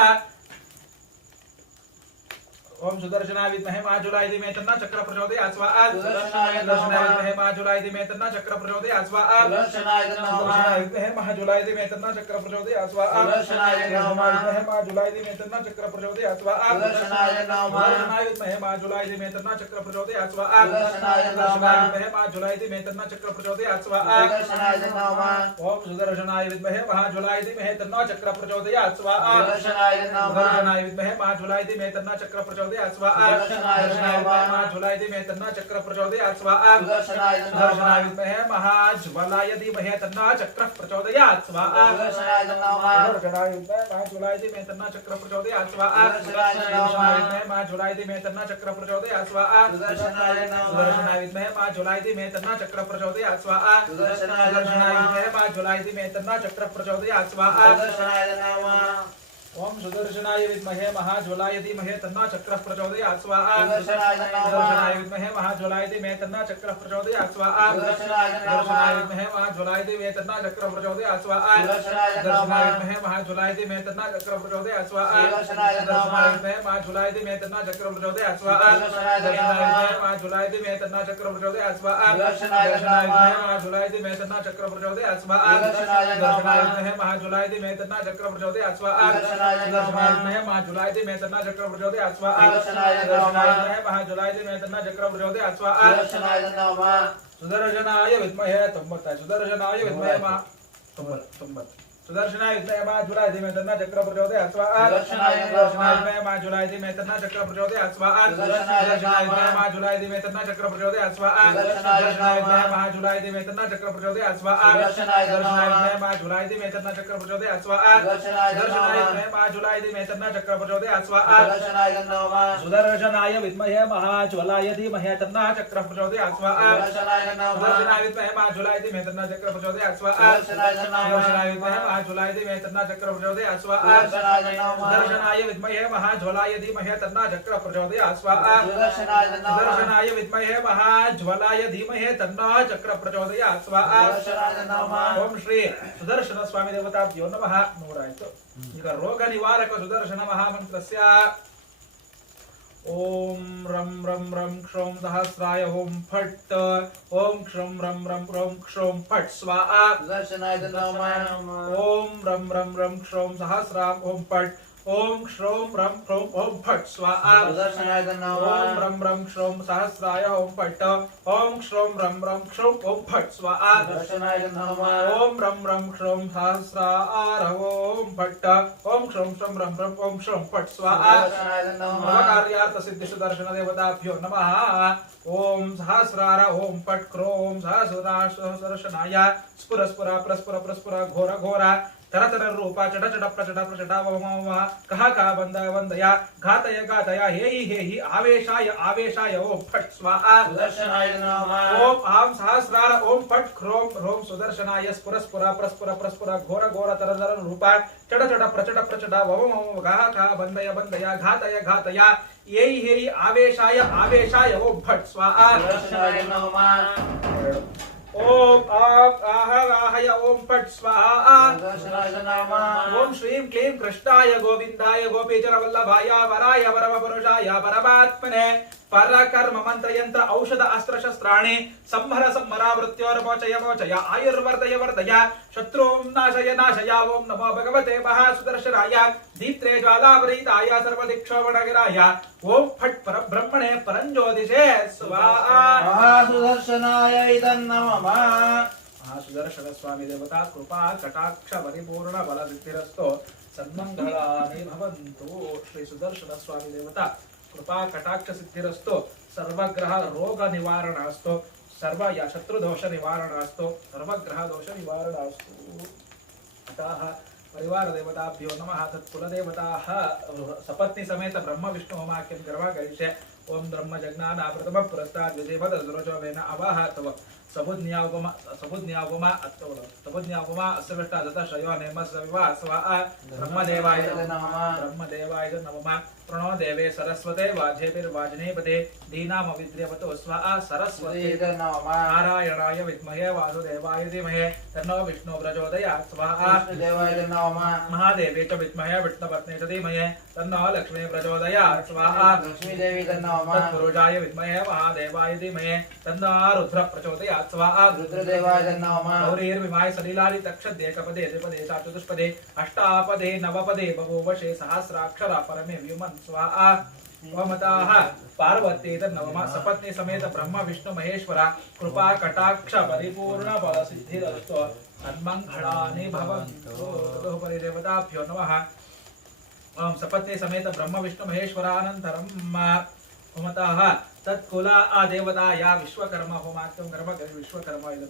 ओम सुदर्शनाय विद्महे मां झुलाय धीमहि तन्नः चक्र प्रचोदयात् स्वाहा सुदर्शनाय सुदर्शनाय नमः विद्महे मां झुलाय धीमहि तन्नः चक्र प्रचोदयात् स्वाहा सुदर्शनाय नमः सुदर्शनाय विद्महे मां झुलाय धीमहि तन्नः चक्र प्रचोदयात् स्वाहा सुदर्शनाय नमः विद्महे मां झुलाय धीमहि तन्नः चक्र प्रचोदयात् स्वाहा सुदर्शनाय नमः सुदर्शनाय विद्महे मां झुलाय धीमहि तन्नः चक्र प्रचोदयात् स्वाहा सुदर्शनाय सुदर्शनाय नमः विद्महे मां झुलाय धीमहि तन्नः चक्र प्रचोदयात् स्वाहा सुदर्शनाय नमः ओम सुदर्शनाय विद्महे मां झुलाय धीमहि तन्नः चक्र प्रचोदयात् स्वाहा सुदर्शनाय नमः सुदर्शनाय विद्महे मां झुलाय धीमहि तन्नः चक्र प्रचोदयात् स्वाहा सुदर्शनाय नमः मां झुलाय धीमहि तन्नः चक्र प्रचोदयात् स्वाहा सुदर्शनाय सुदर्शनाय नमः विद्महे महाज्वलाय धीमहि तन्नः चक्र प्रचोदयात् स्वाहा सुदर्शनाय नमः सुदर्शनाय विद्महे मां झुलाय धीमहि तन्नः चक्र प्रचोदयात् स्वाहा सुदर्शनाय नमः विद्महे मां झुलाय धीमहि तन्नः चक्र प्रचोदयात् स्वाहा सुदर्शनाय नमः सुदर्शनाय विद्महे मां झुलाय धीमहि तन्नः चक्र प्रचोदयात् स्वाहा सुदर्शनाय सुदर्शनाय नमः विद्महे मां झुलाय धीमहि तन्नः चक्र प्रचोदयात् स्वाहा सुदर्शनाय नमः ओम सुदर्शनाय विद्महे महाज्वलाय धीमहि तन्नः चक्र प्रचोदयात् स्वाहा सुदर्शनाय नमः सुदर्शनाय विद्महे महाज्वलाय धीमहि तन्नः चक्र प्रचोदयात् स्वाहा सुदर्शनाय सुदर्शनाय नमः विद्महे महाज्वलाय धीमहि तन्नः चक्र प्रचोदयात् स्वाहा सुदर्शनाय सुदर्शनाय नमः विद्महे महाज्वलाय धीमहि तन्नः चक्र प्रचोदयात् स्वाहा सुदर्शनाय सुदर्शनाय नमः विद्महे महाज्वलाय धीमहि तन्नः चक्र प्रचोदयात् स्वाहा सुदर्शनाय सुदर्शनाय नमः विद्महे महाज्वलाय धीमहि तन्नः चक्र प्रचोदयात् स्वाहा सुदर्शनाय सुदर्शनाय नमः विद्महे महाज्वलाय धीमहि तन्नः चक्र प्रचोदयात् स्वाहा सुदर्शनाय सुदर्शनाय नमः विद्महे महाज्वलाय धीमहि तन्नः चक्र प्रचोदयात् स्वाहा सुदर्शनाय सुदर्शनाय नमः विद्महे महाज्वलाय धीमहि तन्नः चक्र प्रचोदयात् स्वाहा सुदर्शनाय सुदर्शनाय नमः विद्महे महाज्वलाय धीमहि तन्नः चक्र प्रचोदयात् स्वाहा सुदर्शनाय नमः सुदर्शनाय विद्महे 90 सुदर्शनाय विद्महे मा 90 सुदर्शनाय विद्महे मां झुलाय धीमहि तन्नः चक्र प्रचोदयात् स्वाहा सुदर्शनाय सुदर्शनाय विद्महे मां झुलाय धीमहि तन्नः चक्र प्रचोदयात् स्वाहा सुदर्शनाय सुदर्शनाय विद्महे मां झुलाय धीमहि तन्नः चक्र प्रचोदयात् स्वाहा सुदर्शनाय विद्महे मां झुलाय धीमहि तन्नः चक्र प्रचोदयात् स्वाहा सुदर्शनाय सुदर्शनाय नमः विद्महे मां झुलाय धीमहि तन्नः चक्र प्रचोदयात् स्वाहा सुदर्शनाय सुदर्शनाय नमः विद्महे मां झुलाय धीमहि तन्नः चक्र प्रचोदयात् स्वाहा सुदर्शनाय नमः सुदर्शनाय विद्महे महाज्वलाय धीमहि तन्नः चक्र प्रचोदयात् स्वाहा सुदर्शनाय नमः सुदर्शनाय विद्महे महाज्वलाय धीमहि तन्नः चक्र प्रचोदयात् स्वाहा सुदर्शनाय नमः सुदर्शनाय विद्महे महाज्वलाय धीमहि तन्नः चक्र प्रचोदयात् स्वाहा सुदर्शनाय नमः सुदर्शनाय विद्महे महाज्वलाय धीमहि तन्नः चक्र प्रचोदयात् स्वाहा सुदर्शनाय नमः सुदर्शनाय विद्महे महाज्वलाय धीमहि तन्नः चक्र प्रचोदयात् स्वाहा सुदर्शनाय नमः ओम श्री सुदर्शन स्वामी देवताभ्यो नमः नूरायतु ಈಗ ರೋಗ ನಿವಾರಕ ಸುದರ್ಶನ ಮಹಾಮಂತ್ರಸ್ಯ ओम रम रम रम क्षोम सहस्राय ओम फट ओम क्षम रम रम रोम क्षोम फट स्वाहा सुदर्शनाय नमः ओम रम रम रम क्षोम सहस्राम ओम फट ओम श्रोम रम क्रोम ओम फट स्वाहा सुदर्शनाय ओम नमः रम रम क्षोम सहस्राय ओम फट ओम श्रोम रम रम क्षोम ओम फट स्वाहा सुदर्शनाय नमः ओम रम रम क्षोम सहस्रार ओम फट ओम क्षोम श्रोम रम रम ओम श्रोम फट स्वाहा सुदर्शनाय नमः कार्यार्थ सिद्धि सुदर्शन देवताभ्यो नमः ओम सहस्रार ओम फट क्रोम सहस्रार सुदर्शनाय स्फुर स्फुर प्रस्फुर प्रस्फुर घोर घोर तर तर रूपा चढ़ चढ़ प्रचढ़ प्रचढ़ वम कह कह बंद वंदया घातय घातय हे आवेशाय आवेशाय ओम फट स्वाहा सुदर्शनाय नमः ओम आम सहस्रार ओम फट क्रोम रोम सुदर्शनाय स्फुर स्फुर प्रस्फुर प्रस्फुर घोर घोर तर तर रूपा चढ़ चढ़ प्रचढ़ वम कह कह बंदय वंदया घातय घातय हे आवेशाय आवेशाय ओम फट स्वाहा सुदर्शनाय नमः ओम आप आहाय ओम फट स्वाहा सुदर्शनाय नमः ओम श्रीं क्लीं कृष्णाय गोविंदाय गोपीचर वल्लभाय वराय वरम पुरुषाय परमात्मने परकर्म मंत्र यंत्र औषध अस्त्र शस्त्राणि संहर संहरा मृत्योर्मोचय मोचय आयुर्वर्धय वर्धय शत्रूं नाशय नाशय ओम नमो भगवते महासुदर्शनाय दीप्त्रे ज्वालावरीताय सर्वदिक्षोभणगिराय ओम फट परब्रह्मणे परंज्योतिषे स्वाहा महासुदर्शनाय नमः महासुदर्शन स्वामी देवता कृपा कटाक्ष परिपूर्ण बल सिद्धिरस्तो सन्मंगलानि भवन्तु श्री सुदर्शन स्वामी देवता कृपा कटाक्ष सिद्धिरस्तु सर्वग्रह रोग निवारणास्तु सर्व या शत्रु दोष निवारणास्तु सर्वग्रह दोष निवारणास्तु। अतः परिवार देवताभ्यो नमः। तत्कुल देवताः सपत्नी समेत ब्रह्म विष्णु होमाख्यं कर्म करिष्ये। ओम ब्रह्म जज्ञान प्रथम पुरस्ताद विधिवत सुरजो वेन अवाह तव सबुज्ञावमा अस्यविष्टा दत्त शयो नेमस्य विवाह स्वाहा ब्रह्मदेवाय नमः। प्रणो देवे सरस्वते वाजेभिर्वाजनेपदे दीनामविद्र्यवतो स्वाहा सरस्वती नारायणाय विद्महे वासुदेवाय धीमहि तन्नो विष्णु प्रचोदयात् स्वाहा महादेवे च विद्महे विष्णुपत्नी च धीमहि तन्नो लक्ष्मी प्रचोदयात् स्वाहा तत्पुरुषाय विद्महे महादेवाय धीमहि तन्नो रुद्र प्रचोदयात् स्वाहा गौरीर्विमाय सलीलानि तक्षद्येकपदे द्विपदे चतुष्पदे अष्टापदे नवपदे बभूवशे सहस्राक्षरा परमे व्योमन् स्वाहा। वमताः पार्वती तन्नवम सपत्नी समेत ब्रह्म विष्णु महेश्वर कृपा कटाक्ष परिपूर्ण फल सिद्धिरस्तु सन्मंगलानि भवन्तु। तदुपरि देवताभ्यो नमः। ओम सपत्नी समेत ब्रह्म विष्णु महेश्वरानन्तरं होमताः तत्कुला आदेवता या विश्वकर्मा होमाख्यं कर्म विश्वकर्मा इदं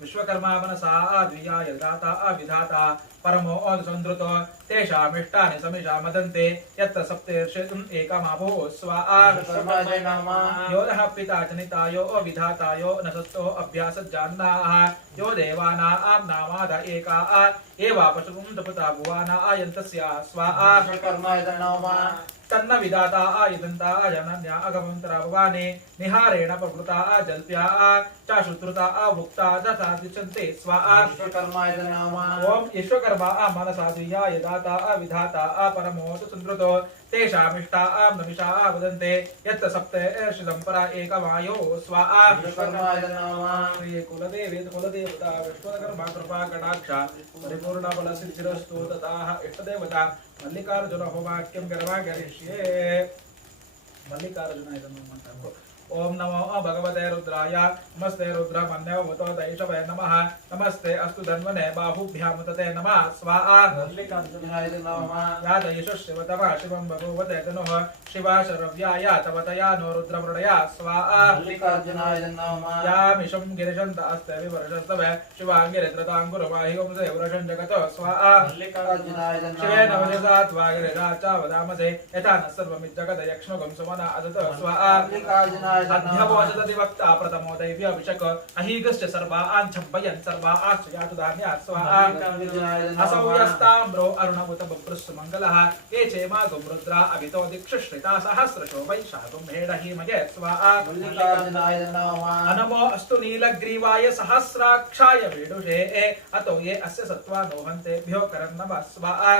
विश्वकर्मा मनसा द्विया यदाता अविधाता परमो संद्रुतो तेषामिष्टानि समिषा मदन्ते यत्र सप्तेर्षेतुम् एकमाभो स्वाहा। यो नः पिता जनिता यो विधाता यो नसस्तो अभ्यासज्जान्नाः यो देवानां नामाद एका एवा पशुं तपुता भुवाना आयन्तस्या स्वाहा। तन्न विदाता आयुधन्ता जनन्या अगमन्तरा भवाने निहारेण प्रवृता जल्प्या चाशुत्रुता भुक्ता दता दिचन्ते स्वाहा। ओम ईश्वकर्मा मनसा द्विया यदाता विधाता परमो सुन्द्रुतो तेषामिष्टा नमिषा वदन्ते यत्र सप्तेर्षिदं परा एकमायो स्वाहा। श्री कुलदेवी कुलदेवता विश्वकर्मा कृपा कटाक्ष परिपूर्ण फल सिद्धिरस्तु। तथा इष्टदेवता मल्लिकार्जुन होमाख्यं कर्म करिष्ये। मल्लिकार्जुन ಇದನ್ನು ಮಾಡ್ತಾರೆ। ओम नमो भगवते रुद्राय नमस्ते रुद्रमन्योतो दैशवे नमः। नमस्ते अस्तु धन्वने बाहुभ्यां तते नमः स्वाहा। या दैशो शिवतमा शिवं बभूवते तनुः शिवा शरव्याय तवतया नो रुद्रमृडया स्वाहा। या मिशं गिरिशन्त अस्ते विवर्षस्तवे शिवाङ्गिरित्रताङ्कुरवाहि वंसे वृषं जगतो स्वाहा। शिवे नवजसा त्वागिरिरा च वदामसे यथा न सर्वमिज्जगत यक्ष्मगं सुमना अदतो स्वाहा। अध्यवोचदिवक्ता प्रथमो दैव्याभिषेक अहीगश्च सर्वान् छम्पयन् सर्वान् यातु धान्यात् स्वाहा। असौ यस्ताम्रो अरुणमुत बभ्रुस्सु मङ्गलः ये चेमागुं रुद्रा अभितो दिक्षुश्रिता सहस्रशो वैशाखुं हेडहीमये स्वाहा। नमो अस्तु नीलग्रीवाय सहस्राक्षाय वेडुषे अतो ये अस्य सत्त्वा नोहन्तेभ्यो करन् नमः स्वाहा।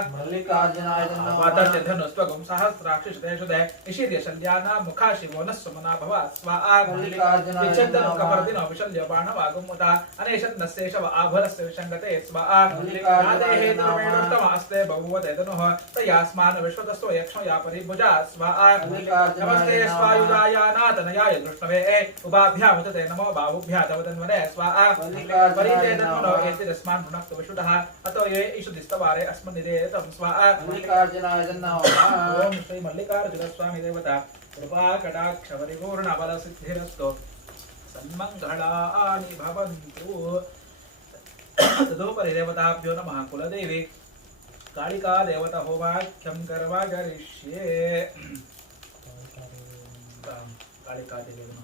वातस्य धनुस्त्वगुं सहस्राक्षिषुते इषिर्यशल्याना मुखा शिवो नः सुमना भव स्वाहा। विच्छेदन कपर्दिनो विशल्य बाणवागुमुता अनेशन्नस्येषव आभरस्य विशङ्गते स्वाहा। आदेहे दुर्वेणुत्तम अस्ते बहुवते तनुः तयास्मान् विश्वतस्तो यक्ष्मो या परिभुजा स्वाहा। नमस्ते स्वायुजाय नातनयाय दृष्णवे उभाभ्यां ते नमो बाहुभ्यां तव तन्वने स्वाहा। परिते तन्वनो एतिरस्मान् पुनक्तु विशुद्धः अतो ये ईशुदिस्तवारे अस्मन्निदेतं स्वाहा। ओम श्री मल्लिकार्जुन स्वामी देवता कृपा कटाक्ष परिपूर्ण फल सिद्धिरस्तु सन्मंगलानि भवन्तु। तदुपरि देवताभ्यो नमः। कुलदेवी कालिका देवता होमाख्यं कर्म करिष्ये। कालिका देवी नमः।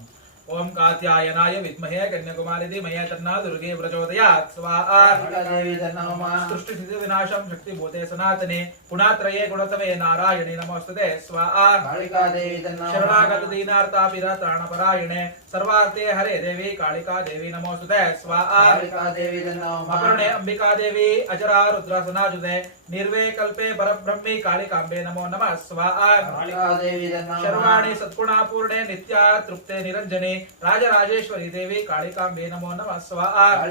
ओम कात्यायनाय विद्महे कन्याकुमारी धीमहि तन्नो दुर्गे प्रचोदयात् स्वाहा। सृष्टिस्थिति विनाशं शक्तिभूते सनातने गुणात्रये गुणतमे नारायणे नमोस्तुते स्वाहा। शरणागत दीनार्तापिरत्राणपरायणे सर्वार्थे हरे देवी कालिका देवी नमोस्तुते स्वाहा। अपर्णे अंबिका देवी अजरा रुद्रसनाजुते निर्वे कल्पे परब्रह्मे कालिकाम्बे नमो नमः स्वाहा। शर्वाणि सत्गुणापूर्णे नित्या तृप्ते निरंजने राजराजेश्वरी देवी कालिकाम्बे नमो नमः स्वाहा।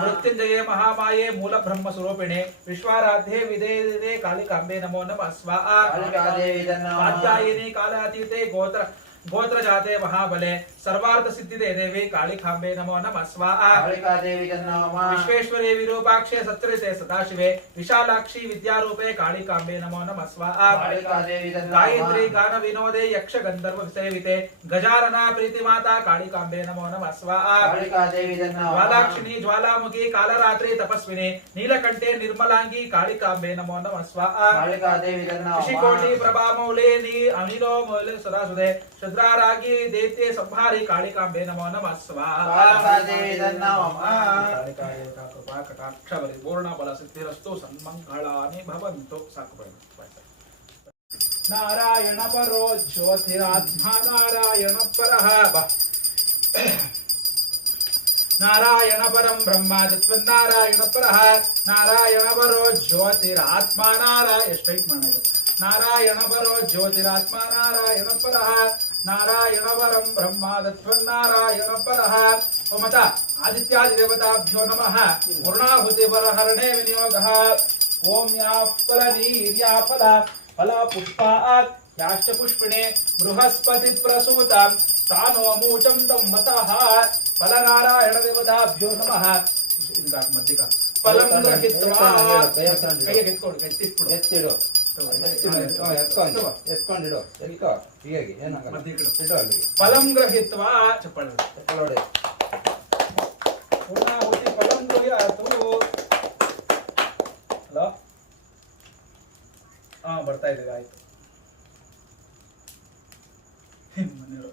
मृत्युंजये महामाये मूल ब्रह्म स्वरूपिणे विश्वाराध्ये विदेदे कालिकाम्बे नमो नमः स्वाहा। कात्यायनी कालातीते गोत्र गोत्र जाते महाबले सर्वार्थ सिद्धिदे देवी कालिकाम्बे नमो नमः स्वाहा कालिका देवी जन्ममा विश्वेश्वरी विरूपाक्षे सत्रिते सदाशिवे विशालाक्षी विद्यारूपे कालिकाम्बे नमो नमः स्वाहा कालिका देवी जन्ममा गायत्री गान विनोदे यक्ष गंधर्व सेविते गजानना प्रीतिमाता कालिकाम्बे नमो नमः स्वाहा कालिका देवी जन्ममा ज्वालाक्षिणी ज्वालामुखी कालरात्रि तपस्विनी नीलकंठे निर्मलांगी कालिकाम्बे नमो नमः स्वाहा कालिका देवी जन्ममा ऋषिकोटि प्रभामौले अनिलो मौले सदासुदे शुद्रारागी देते संहारी कालिकाम्बे नमो नमः स्वाहा कालिका देवी जन्ममा कालिका देवता कृपा कटाक्ष परिपूर्ण बल सिद्धिरस्तु सन्मंगलानि भवन्तु साकु नारायण परो ज्योतिरात्मा नारायण परः नारायण परं ब्रह्म तत्त्वनारायण परः नारायण परो ज्योतिरात्मा नारायण स्ट्रैट माडोದು नारायण परो ज्योतिरात्मा नारायण परः नारायण परं ब्रह्म तत्त्वनारायण परः ओमत आदित्यादि देवताभ्यो नमः पूर्णाहुति परहरणे विनियोगः ओम या फलनीर्या फल पुष्पात् याश्च पुष्पिणे बृहस्पति प्रसूत तानो मूचं तं वसः फलनारायण देवताभ्यो नमः इदका मध्यका फलं ग्रहीत्वा ಕೈಗೆ ಎತ್ಕೊಂಡು ಎತ್ತಿಟ್ಬಿಡು ಎತ್ತಿಡು ಎತ್ಕೊಂಡಿಡು ಎತ್ಕೋ ಹೀಗಾಗಿ ಏನಾಗಲ್ಲ ಮಧ್ಯ ಕಡೆ ಇಡು ಅಲ್ಲಿಗೆ ಫಲಂ ಗ್ರಹಿತ್ವಾ ಚಪ್ಪಳೆ ನೋಡಿ ಪೂರ್ಣಾಹುತಿ ಫಲಂ ಗ್ರಹೀತು ಹಲೋ ಬರ್ತಾ ಇದೆ ಆಯ್ತು ಮನೆಯವರು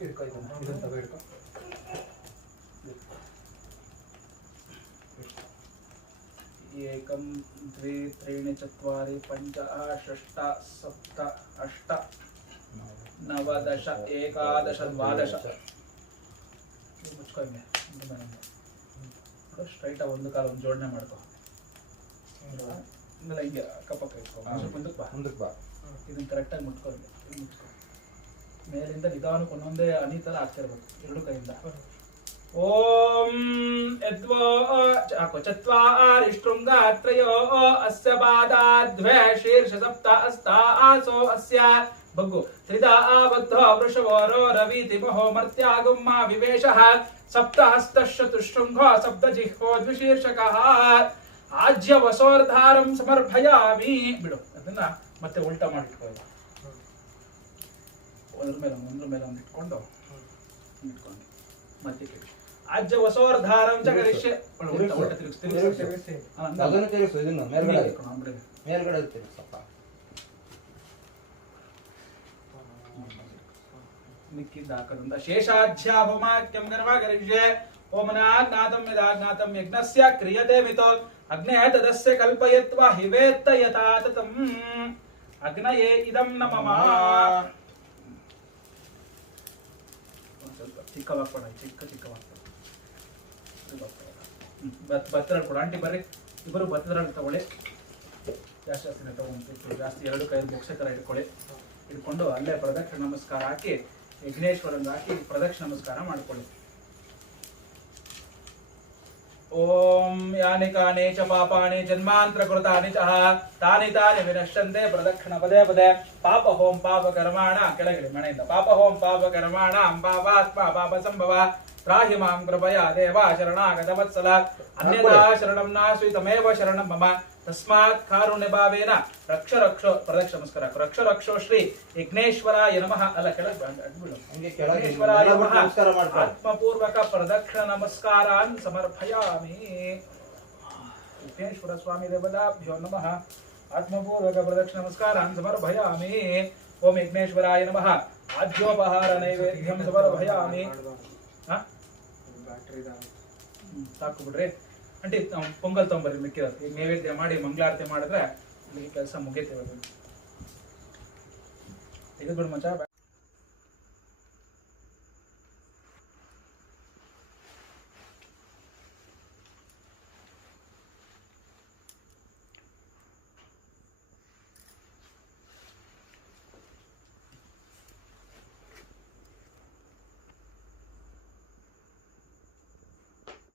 ಹಿಡ್ಕೊ ಇದನ್ನ ತಗೋ ಹಿಡ್ಕೊ एकं द्वे त्रीणि चत्वारि पञ्च षष्ठ सप्त अष्ट नव दश एकादश द्वादश ಮುಚ್ಕೊಂಡೆ ಸ್ಟ್ರೈಟ್ ಒಂದು ಕಾಲ ಒಂದು ಜೋಡಣೆ ಮಾಡ್ಕೊ ಆಮೇಲೆ ಹಿಂಗೆ ಅಕ್ಕಪಕ್ಕ ಇಟ್ಕೊ ಮುಂದಕ್ಕೆ ಬಾ ಇದನ್ನ ಕರೆಕ್ಟಾಗಿ ಮುಟ್ಕೊಂಡು ಮುಚ್ಕೊ ಮೇಲಿಂದ ನಿಧಾನಕ್ಕೆ ಒಂದೊಂದೇ ಹನಿ ಥರ ಆಗ್ತಿರ್ಬೇಕು ಎರಡು ಕೈಯಿಂದ ಓಂ ಯದ್ವೋ ಚತ್ವಾರಿ ಶೃಂಗಾತ್ರಯೋ ಅಸ್ಯ ಪಾದಾದ್ವೇ ಶೀರ್ಷ ಸಪ್ತ ಅಸ್ತಾಸೋ ಅಸ್ಯ ಬಗ್ಗು ತ್ರಿದಾ ಬದ್ಧೋ ವೃಷವೋ ರವೀತಿ ಮಹೋ ಮರ್ತ್ಯಾಗುಮ್ಮ ವಿವೇಶಃ ಸಪ್ತ ಹಸ್ತಶತುಶೃಂಗೋ ಸಪ್ತ ಜಿಹ್ವೋ ದ್ವಿಶೀರ್ಷಕಃ ಆಜ್ಯ ವಸೋರ್ಧಾರಂ ಸಮರ್ಪಯಾಮಿ ಬಿಡು ಅದನ್ನ ಮತ್ತೆ ಉಲ್ಟಾ ಮಾಡಿಟ್ಕೊಳ್ಳಿ ಒಂದ್ರ ಮೇಲೆ ಒಂದು ಇಟ್ಕೊಂಡು ಮತ್ತೆ ಕೇಳಿ ಆಜ್ಯ ವಸೋರ್ಧಾರಂ ಚ ಕರಿಷ್ಯೆ ಉಲ್ಟಾ ತಿರುಗಿಸಿ ಅದನ್ನು ತಿರುಗಿಸು ಇದನ್ನು ಮೇಲ್ಗಡೆ ಮೇಲ್ಗಡೆ ತಿರುಗಿಸಪ್ಪ ಮಿಕ್ಕಿದ್ದ ಹಾಕದಂತ ಶೇಷಾಧ್ಯಾಪಮಾಕ್ಯಂ ಗರ್ಭಗರಿಷ್ಯೆ ಓಮನಾಜ್ಞಾತಂ ಯದಾಜ್ಞಾತಂ ಯಜ್ಞಸ್ಯ ಕ್ರಿಯತೆ ಮಿತೋ ಅಗ್ನೇ ತದಸ್ಯ ಕಲ್ಪಯತ್ವ ಹಿವೇತ್ತ ಯಥಾ ತತಂ ಅಗ್ನಯೇ ಇದಂ ನಮಃ ಸ್ವಲ್ಪ ಚಿಕ್ಕವಾಗ್ಬೇಡ ಚಿಕ್ಕವಾಗ್ಬೇಡ ಬತ್ತರಲ್ಲಿ ಕೊಡು ಆಂಟಿ ಬರ್ರಿ ಇಬ್ಬರು ಬತ್ತರಲ್ಲಿ ತಗೊಳ್ಳಿ ಜಾಸ್ತಿ ತಗೊಂಡು ಜಾಸ್ತಿ ಎರಡು ಕೈಯಲ್ಲಿ ಬೊಕ್ಸೆ ಥರ ಇಟ್ಕೊಳ್ಳಿ ಇಟ್ಕೊಂಡು ಅಲ್ಲೇ ಪ್ರದಕ್ಷಿಣ ನಮಸ್ಕಾರ ಹಾಕಿ ಯಜ್ಞೇಶ್ವರಂಗೆ ಹಾಕಿ ಪ್ರದಕ್ಷಿಣ ನಮಸ್ಕಾರ ಮಾಡ್ಕೊಳ್ಳಿ ಓಂ ಯಾನಿ ಕಾನಿ ಚ ಪಾಪಾನಿ ಜನ್ಮಾಂತರ ಕೃತಾನಿ ಚ ತಾನಿ ತಾನಿ ವಿನಶ್ಯಂತೆ ಪ್ರದಕ್ಷಿಣ ಪದೇ ಪದೇ ಪಾಪ ಹೋಂ ಪಾಪ ಕರ್ಮಾಣ ಕೆಳಗಡೆ ಮನೆಯಿಂದ ಪಾಪ ಹೋಂ ಪಾಪ ಕರ್ಮಾಣ ಪಾಪಾತ್ಮ ಪಾಪ ಸಂಭವ त्राहि मां कृपया देवा शरणागत वत्सल अन्यथा शरणं नास्ति तमेव शरणं मम तस्मात् कारुण्यभावेन रक्ष रक्षो प्रदक्ष नमस्कार रक्ष रक्षो श्री विघ्नेश्वराय नमः अಲ್ಲ विघ्नेश्वराय नमः आत्मपूर्वक प्रदक्षिण नमस्कारान् समर्पयामि विघ्नेश्वर स्वामी देवताभ्यो नमः आत्मपूर्वक प्रदक्षिण नमस्कारान् समर्पयामि ओम विघ्नेश्वराय नमः आज्योपहार नैवेद्यं समर्पयामि ಸಾಕು ಬಿಡ್ರಿ ಅಂಟಿ ಪೊಂಗಲ್ ತಗೊಂಬರ್ರಿ ಮಿಕ್ಕಿರೋದು ಈಗ ನೈವೇದ್ಯ ಮಾಡಿ ಮಂಗಳಾರತಿ ಮಾಡಿದ್ರೆ ಕೆಲಸ ಮುಗಿತೇವೆ ತೆಗೆದು ಬಿಡು ಮಚ್ಚ.